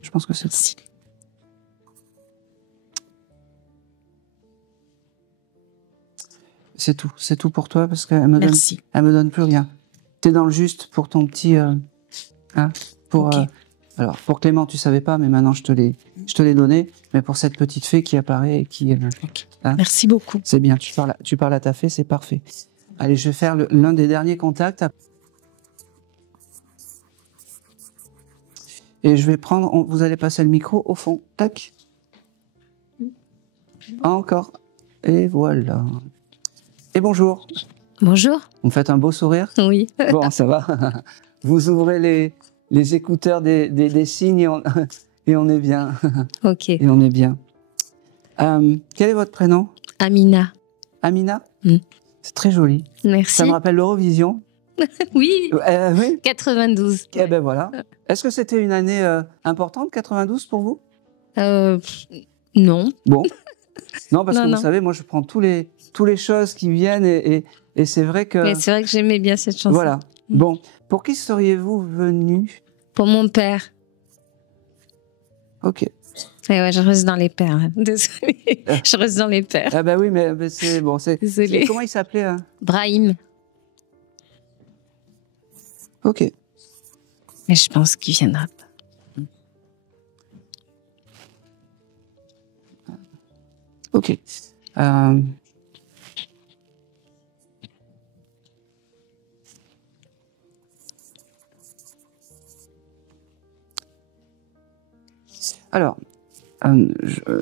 je pense que c'est... C'est tout pour toi parce qu'elle me donne plus rien. T'es dans le juste pour ton petit, pour alors pour Clément tu savais pas, mais maintenant je te l'ai donné, mais pour cette petite fée qui apparaît et qui merci beaucoup. C'est bien, tu parles à ta fée, c'est parfait. Allez, je vais faire l'un des derniers contacts et je vais prendre, vous allez passer le micro au fond, tac, encore, et voilà. Et bonjour. Bonjour. Vous me faites un beau sourire? Oui. Bon, ça va. Vous ouvrez les écouteurs des signes et on est bien. Ok. Et on est bien. Quel est votre prénom? Amina. Amina? C'est très joli. Merci. Ça me rappelle l'Eurovision. Oui. Oui. 92. Eh ben voilà. Est-ce que c'était une année importante, 92, pour vous? Non. Bon. Non, parce que non. vous savez, moi, je prends tous les choses qui viennent et c'est vrai que... Mais c'est vrai que j'aimais bien cette chanson. Voilà. Bon. Pour qui seriez-vous venu? Pour mon père. Ok. Ouais, je reste dans les pères. Hein. Désolée. Je reste dans les pères. Ah bah oui, mais c'est... Bon, Désolée. Comment il s'appelait hein? Brahim. Ok. Mais je pense qu'il viendra pas. Ok. Alors,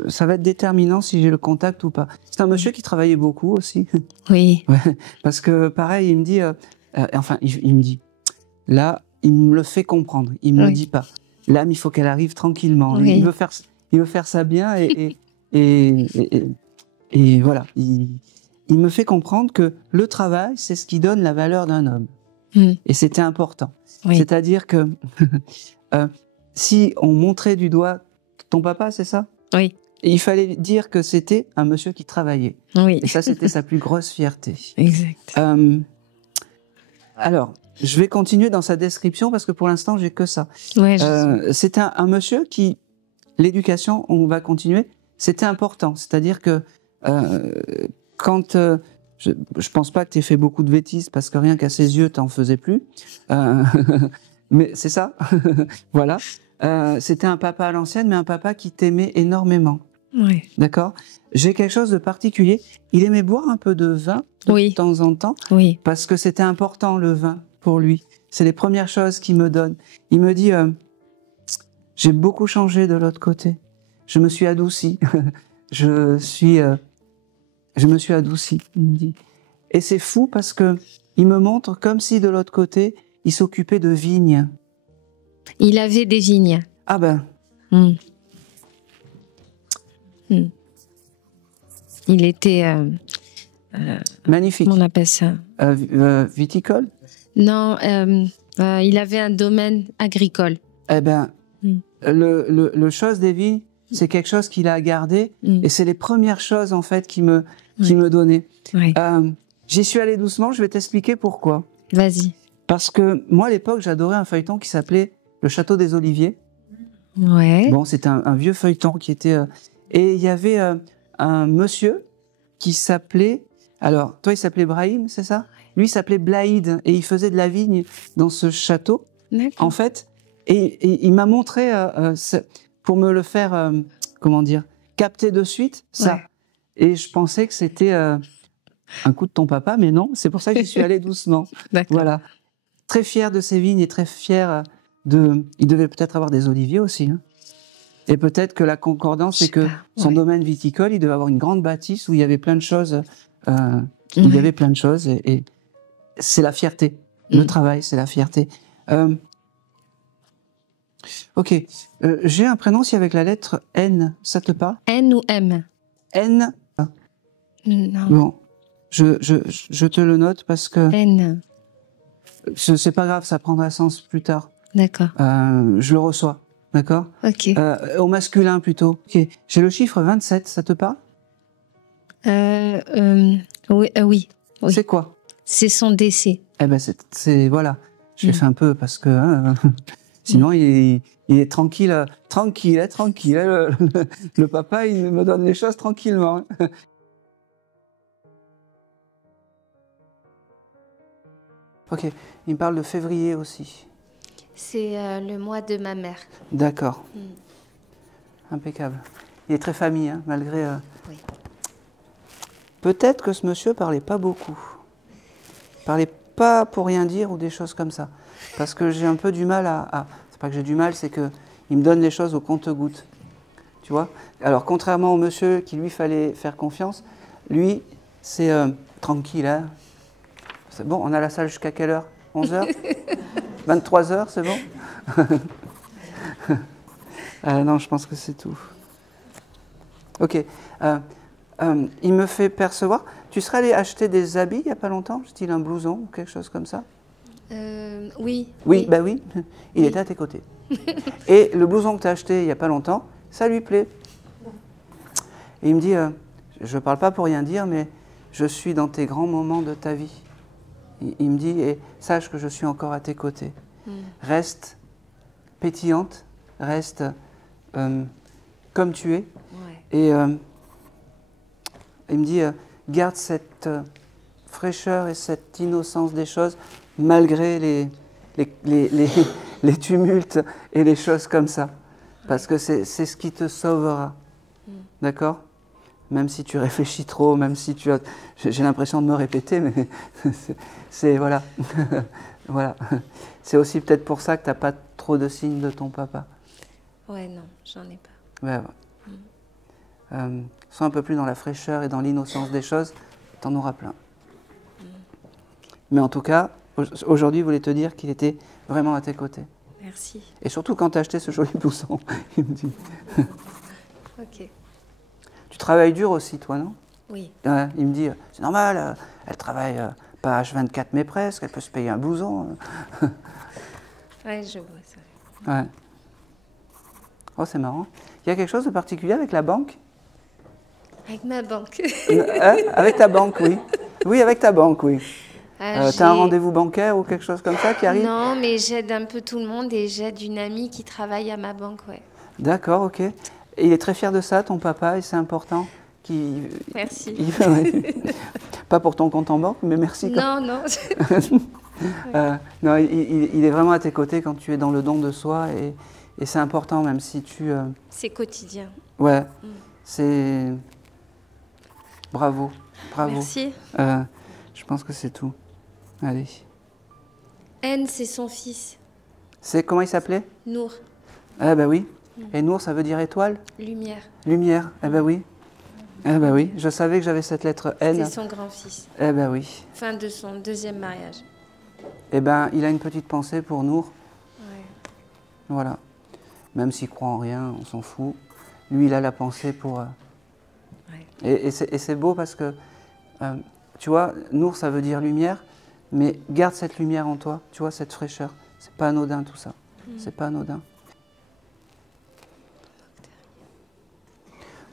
ça va être déterminant si j'ai le contact ou pas. C'est un monsieur qui travaillait beaucoup aussi. Oui. Ouais, parce que pareil, il me dit, enfin, il me dit, là, il me le fait comprendre. Il me le dit pas. L'âme, il faut qu'elle arrive tranquillement. Oui. Il veut faire ça bien et voilà. Il me fait comprendre que le travail, c'est ce qui donne la valeur d'un homme. Et c'était important. Oui. C'est-à-dire que si on montrait du doigt ton papa, c'est ça? Oui. Et il fallait dire que c'était un monsieur qui travaillait. Oui. Et ça, c'était sa plus grosse fierté. Exact. Alors, je vais continuer dans sa description parce que pour l'instant, j'ai que ça. Ouais, c'était un monsieur qui, l'éducation, on va continuer, c'était important. C'est-à-dire que quand... je pense pas que tu aies fait beaucoup de bêtises parce que rien qu'à ses yeux, t'en faisais plus. Mais c'est ça. Voilà. C'était un papa à l'ancienne, mais un papa qui t'aimait énormément. Oui. D'accord? J'ai quelque chose de particulier. Il aimait boire un peu de vin de temps en temps. Oui. Parce que c'était important, le vin, pour lui. C'est les premières choses qu'il me donne. Il me dit, j'ai beaucoup changé de l'autre côté. Je me suis adouci. Je me suis adouci, il me dit. Et c'est fou parce que il me montre comme si de l'autre côté, il s'occupait de vignes. Il avait des vignes. Ah ben. Il était... magnifique. Comment on appelle ça? Viticole? Non, il avait un domaine agricole. Eh ben, le chose des vignes, c'est quelque chose qu'il a gardé et c'est les premières choses en fait qui me donnait. Oui. J'y suis allé doucement, je vais t'expliquer pourquoi. Vas-y. Parce que moi à l'époque j'adorais un feuilleton qui s'appelait Le Château des Oliviers Ouais. Bon, c'était un vieux feuilleton qui était... et il y avait un monsieur qui s'appelait... Alors, toi, il s'appelait Brahim, c'est ça? Lui, il s'appelait Blaïd, et il faisait de la vigne dans ce château, en fait. Et il m'a montré, pour me le faire, comment dire, capter de suite, ça. Ouais. Et je pensais que c'était un coup de ton papa, mais non, c'est pour ça que j'y suis allée doucement. Voilà. Très fier de ses vignes et très fier de... Il devait peut-être avoir des oliviers aussi, hein. Et peut-être que la concordance, c'est que son domaine viticole, il devait avoir une grande bâtisse où il y avait plein de choses. Il y avait plein de choses et c'est la fierté. Le travail, c'est la fierté. Ok. J'ai un prénom aussi avec la lettre N. Ça te parle? N ou M? N. Non. Bon. Je te le note parce que... N. C'est pas grave, ça prendra sens plus tard. D'accord. Je le reçois. D'accord? Ok. Au masculin plutôt. Ok. J'ai le chiffre 27, ça te parle? Oui, oui. C'est quoi? C'est son décès. Eh ben, voilà. Je l'ai fait un peu parce que sinon il est tranquille, tranquille. Le papa, il me donne les choses tranquillement. Ok. Il me parle de février aussi. C'est le mois de ma mère. D'accord. Impeccable. Il est très famille, hein, malgré... Oui. Peut-être que ce monsieur parlait pas beaucoup. Parlait pas pour rien dire ou des choses comme ça. Parce que j'ai un peu du mal à... C'est pas que j'ai du mal, c'est que il me donne les choses au compte-gouttes. Tu vois? Alors, contrairement au monsieur qui lui fallait faire confiance, lui, c'est tranquille. Hein. C'est bon, on a la salle jusqu'à quelle heure? 11h? 23h, c'est bon? Non, je pense que c'est tout. Ok. Il me fait percevoir. Tu serais allé acheter des habits il n'y a pas longtemps, style un blouson ou quelque chose comme ça? Oui. Oui, bah oui. Il était à tes côtés. Et le blouson que tu as acheté il n'y a pas longtemps, ça lui plaît. Et il me dit, je ne parle pas pour rien dire, mais je suis dans tes grands moments de ta vie. Il me dit, et sache que je suis encore à tes côtés. Reste pétillante, reste comme tu es. Ouais. Et il me dit, garde cette fraîcheur et cette innocence des choses, malgré les tumultes et les choses comme ça. Parce que c'est ce qui te sauvera. D'accord? Même si tu réfléchis trop, même si tu as... J'ai l'impression de me répéter, mais c'est voilà. Voilà. C'est aussi peut-être pour ça que tu n'as pas trop de signes de ton papa. Ouais, non, j'en ai pas. Ouais, ouais. Sois un peu plus dans la fraîcheur et dans l'innocence des choses, tu en auras plein. Mais en tout cas, aujourd'hui, je voulais te dire qu'il était vraiment à tes côtés. Merci. Et surtout quand tu as acheté ce joli blouson, il me dit. Ok. Tu travailles dur aussi, toi, non? Oui. Il me dit, c'est normal, elle travaille pas H24 mais presque, elle peut se payer un blouson. Ouais, je vois ça. Ouais. Oh, c'est marrant. Il y a quelque chose de particulier avec la banque? Avec ma banque. Avec ta banque, oui. Oui, avec ta banque, oui. T'as un rendez-vous bancaire ou quelque chose comme ça qui arrive? Non, mais j'aide un peu tout le monde et j'aide une amie qui travaille à ma banque, ouais. D'accord, ok. Et il est très fier de ça, ton papa, et c'est important. Merci. Pas pour ton compte en banque, mais merci. Non, non. Non, il est vraiment à tes côtés quand tu es dans le don de soi, et c'est important, même si tu... C'est quotidien. Ouais, c'est... Bravo, bravo. Merci. Je pense que c'est tout. Allez. N, c'est son fils. C'est comment il s'appelait? Nour. Ah ben oui. Et Nour, ça veut dire étoile? Lumière. Lumière, eh ben oui. Eh ben oui, je savais que j'avais cette lettre N. C'est son grand-fils. Eh ben oui. Fin de son deuxième mariage. Eh ben, il a une petite pensée pour Nour. Ouais. Voilà. Même s'il croit en rien, on s'en fout. Lui, il a la pensée pour... Ouais. Et c'est beau parce que, tu vois, Nour, ça veut dire lumière, mais garde cette lumière en toi, tu vois, cette fraîcheur. C'est pas anodin tout ça. C'est pas anodin.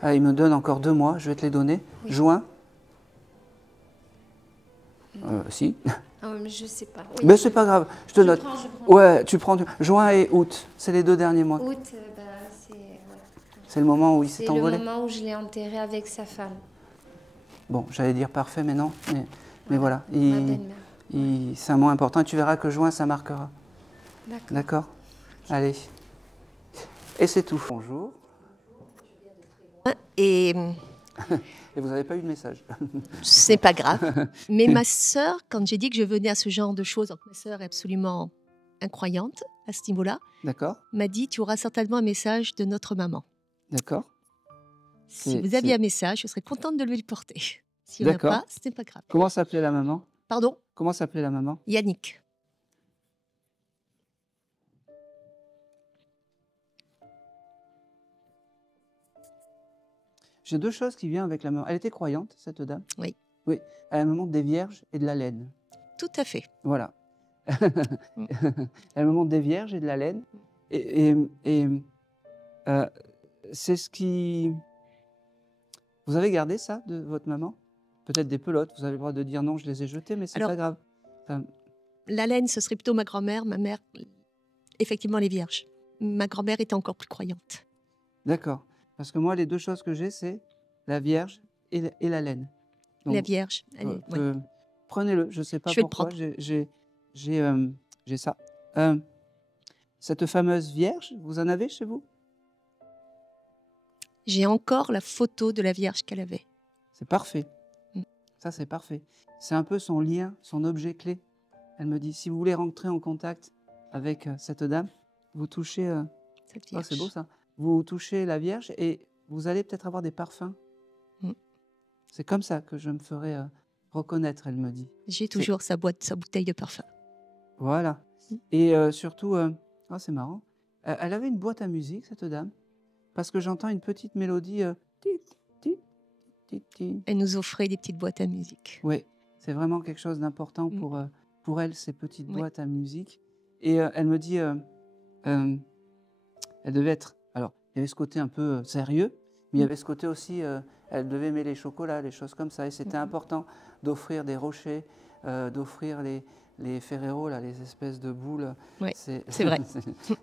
Ah, il me donne encore 2 mois, je vais te les donner. Oui. Juin. Si. Oui. je sais pas. Oui. Mais c'est pas grave, je te note. Je prends. Ouais, tu prends juin et août, c'est les 2 derniers mois. Août, c'est... Ouais. C'est le moment où il s'est C'est envolé. le moment où je l'ai enterré avec sa femme. Bon, j'allais dire parfait, mais non. Mais voilà, Ma belle-mère. c'est un mot important et tu verras que juin, ça marquera. D'accord. D'accord. Allez. Et c'est tout. Bonjour. Et Et vous n'avez pas eu de message. c'est pas grave. Mais ma sœur, quand j'ai dit que je venais à ce genre de choses, donc ma sœur est absolument incroyante à ce niveau-là, D'accord. m'a dit tu auras certainement un message de notre maman. D'accord. Si vous aviez un message, je serais contente de lui le porter. Si on n'a pas, ce n'est pas grave. Comment s'appelait la maman? Pardon? Comment s'appelait la maman? Yannick. J'ai 2 choses qui viennent avec la maman. Elle était croyante, cette dame? Oui. Oui. Elle me montre des vierges et de la laine. Tout à fait. Voilà. Elle me montre des vierges et de la laine. Et c'est ce qui... Vous avez gardé ça de votre maman? Peut-être des pelotes, vous avez le droit de dire non, je les ai jetées, mais c'est pas grave. La laine, ce serait plutôt ma grand-mère. Ma mère, effectivement, les vierges. Ma grand-mère était encore plus croyante. D'accord. Parce que moi, les 2 choses que j'ai, c'est la vierge et la laine. Donc, la vierge. prenez-le, je ne sais pas je vais pourquoi, le j'ai ça. Cette fameuse vierge, vous en avez chez vous? J'ai encore la photo de la vierge qu'elle avait. C'est parfait. Ça, c'est parfait. C'est un peu son lien, son objet clé. Elle me dit, si vous voulez rentrer en contact avec cette dame, vous touchez... Cette vierge. Oh, c'est beau ça. Vous touchez la vierge et vous allez peut-être avoir des parfums. C'est comme ça que je me ferai reconnaître, elle me dit. J'ai toujours sa bouteille de parfum. Voilà. Et surtout, oh, c'est marrant, elle avait une boîte à musique, cette dame, parce que j'entends une petite mélodie. Elle nous offrait des petites boîtes à musique. Oui, c'est vraiment quelque chose d'important pour elle, ces petites boîtes à musique. Et elle me dit, elle devait être... Alors, il y avait ce côté un peu sérieux, mais il y avait ce côté aussi, elle devait aimer les chocolats, les choses comme ça. Et c'était important d'offrir des rochers, d'offrir les Ferrero, là, les espèces de boules. Oui, c'est vrai.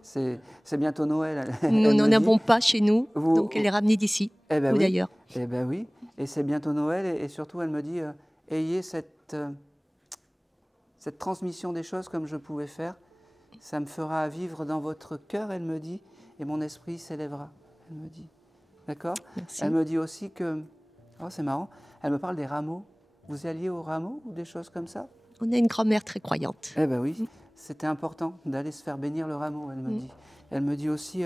C'est bientôt Noël. Nous n'en avons pas chez nous, donc elle les ramenait d'ici, ou d'ailleurs. Eh bien oui, et c'est bientôt Noël, et surtout elle me dit, ayez cette transmission des choses comme je pouvais faire, ça me fera vivre dans votre cœur, elle me dit, et mon esprit s'élèvera, elle me dit. D'accord? Elle me dit aussi que, oh c'est marrant, elle me parle des rameaux. Vous y alliez aux rameaux ou des choses comme ça? On a une grand-mère très croyante. Eh bien oui, c'était important d'aller se faire bénir le rameau, elle me dit. Elle me dit aussi...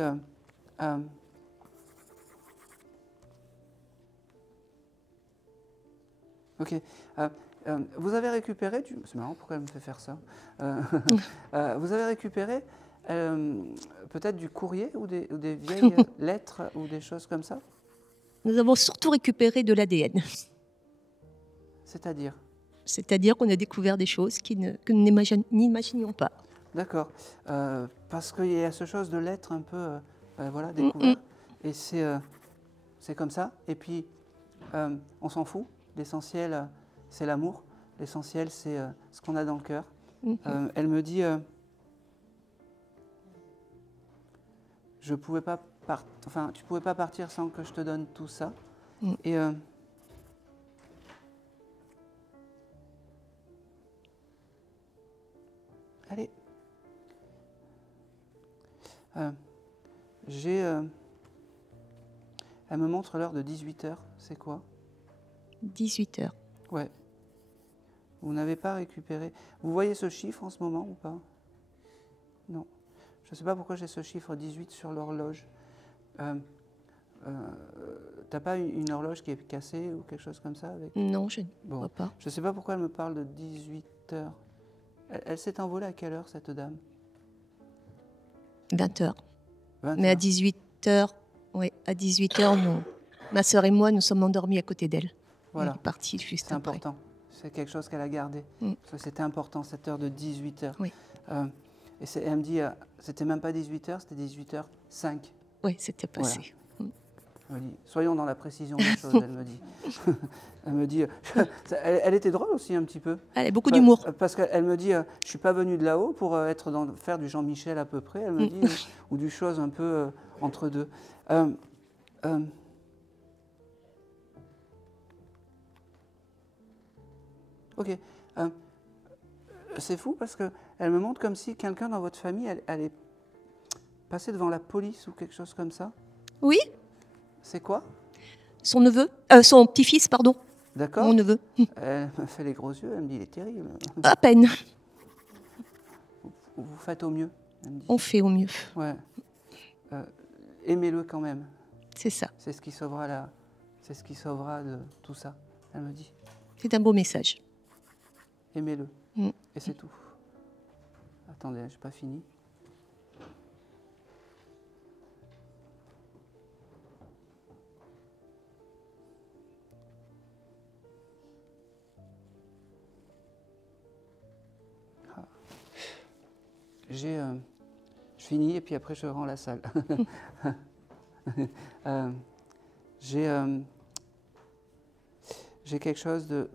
ok. Vous avez récupéré... C'est marrant, pourquoi elle me fait faire ça? Vous avez récupéré peut-être du courrier ou des vieilles lettres ou des choses comme ça? Nous avons surtout récupéré de l'ADN. C'est-à-dire? C'est-à-dire qu'on a découvert des choses que nous n'imaginions pas. D'accord. Parce qu'il y a ce chose de l'être un peu voilà, découvert. Et c'est comme ça. Et puis, on s'en fout. L'essentiel, c'est l'amour. L'essentiel, c'est ce qu'on a dans le cœur. Elle me dit, je pouvais pas enfin, tu ne pouvais pas partir sans que je te donne tout ça. Et allez. Elle me montre l'heure de 18h. C'est quoi? 18h. Ouais. Vous n'avez pas récupéré... Vous voyez ce chiffre en ce moment ou pas? Non. Je ne sais pas pourquoi j'ai ce chiffre 18 sur l'horloge. T'as pas une horloge qui est cassée ou quelque chose comme ça avec... Non, je ne vois pas. Je ne sais pas pourquoi elle me parle de 18h. Elle s'est envolée à quelle heure, cette dame? 20h. Mais à 18h, oui, à 18h, ma sœur et moi, nous sommes endormis à côté d'elle. Voilà. Elle est partie juste après. C'est important. C'est quelque chose qu'elle a gardé. Parce que c'était important, cette heure de 18h. Oui. Et elle me dit, c'était même pas 18h, c'était 18h05. Oui, c'était passé. Voilà. Elle me dit, soyons dans la précision des choses, elle me dit. Elle me dit, elle était drôle aussi un petit peu. Elle a beaucoup d'humour. Parce qu'elle me dit, je ne suis pas venue de là-haut pour faire du Jean-Michel à peu près, elle me dit, ou du chose un peu entre deux. Ok. C'est fou parce qu'elle me montre comme si quelqu'un dans votre famille allait passer devant la police ou quelque chose comme ça. Oui. C'est quoi? Son neveu, son petit-fils, pardon. D'accord. Mon neveu. Elle me fait les gros yeux, elle me dit, il est terrible. À peine. Vous faites au mieux, elle me dit. On fait au mieux. Ouais. Aimez-le quand même. C'est ça. C'est ce qui sauvera c'est ce qui sauvera de tout ça, elle me dit. C'est un beau message. Aimez-le. Et c'est tout. Attendez, je n'ai pas fini. Je finis et puis après je rends la salle. J'ai quelque chose de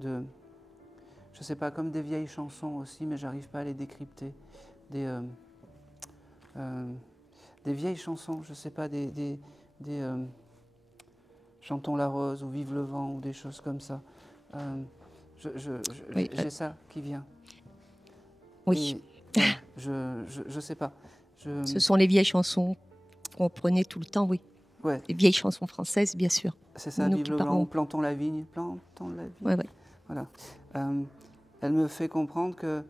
je sais pas, comme des vieilles chansons aussi, mais j'arrive pas à les décrypter. Des vieilles chansons, je sais pas, des Chantons la rose ou Vive le vent ou des choses comme ça. Oui, j'ai ça qui vient. Oui. Et, je sais pas. Ce sont les vieilles chansons qu'on prenait tout le temps, oui. Ouais. Les vieilles chansons françaises, bien sûr. C'est ça, Vive le vent, plantons la vigne, plantons la vigne. Ouais, ouais. Voilà. Elle me fait comprendre que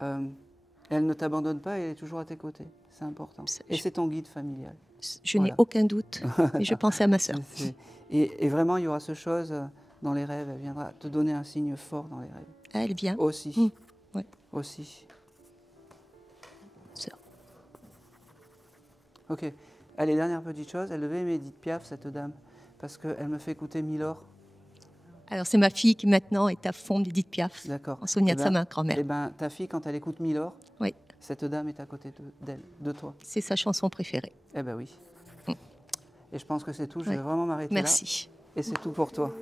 elle ne t'abandonne pas et elle est toujours à tes côtés. C'est important. Et c'est ton guide familial. Je n'ai aucun doute. Et je pensais à ma sœur. Et vraiment, il y aura ce chose dans les rêves. Elle viendra te donner un signe fort dans les rêves. Ah, elle vient. Aussi. Ouais. Aussi. Sœur. Ok. Allez, dernière petite chose. Elle devait aimer Edith Piaf, cette dame, parce qu'elle me fait écouter Milor. Alors, c'est ma fille qui maintenant est à fond d'Edith Piaf. D'accord. En souvenir de sa grand-mère. Eh bien, ta fille, quand elle écoute Milor, oui. Cette dame est à côté d'elle, de toi. C'est sa chanson préférée. Eh bien oui. Et je pense que c'est tout. Je vais vraiment m'arrêter là. Merci. Et c'est tout pour toi.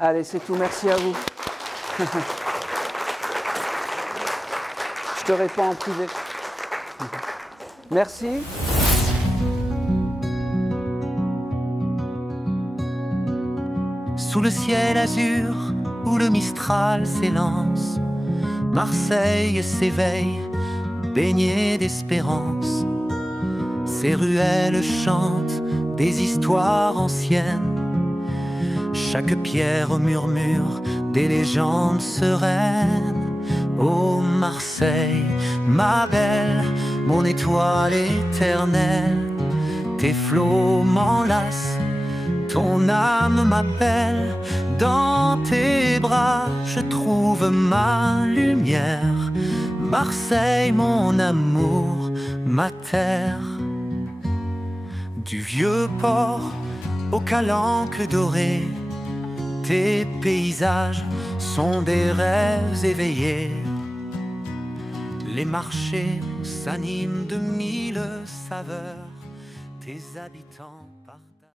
Allez, c'est tout. Merci à vous. Je te réponds en privé. Merci. Sous le ciel azur où le Mistral s'élance, Marseille s'éveille, baignée d'espérance. Ces ruelles chantent des histoires anciennes. Chaque pierre murmure des légendes sereines. Ô Marseille, ma belle, mon étoile éternelle, tes flots m'enlacent, ton âme m'appelle. Dans tes bras, je trouve ma lumière. Marseille, mon amour, ma terre. Du vieux port aux calanques dorées, tes paysages sont des rêves éveillés. Les marchés s'animent de mille saveurs, tes habitants partent.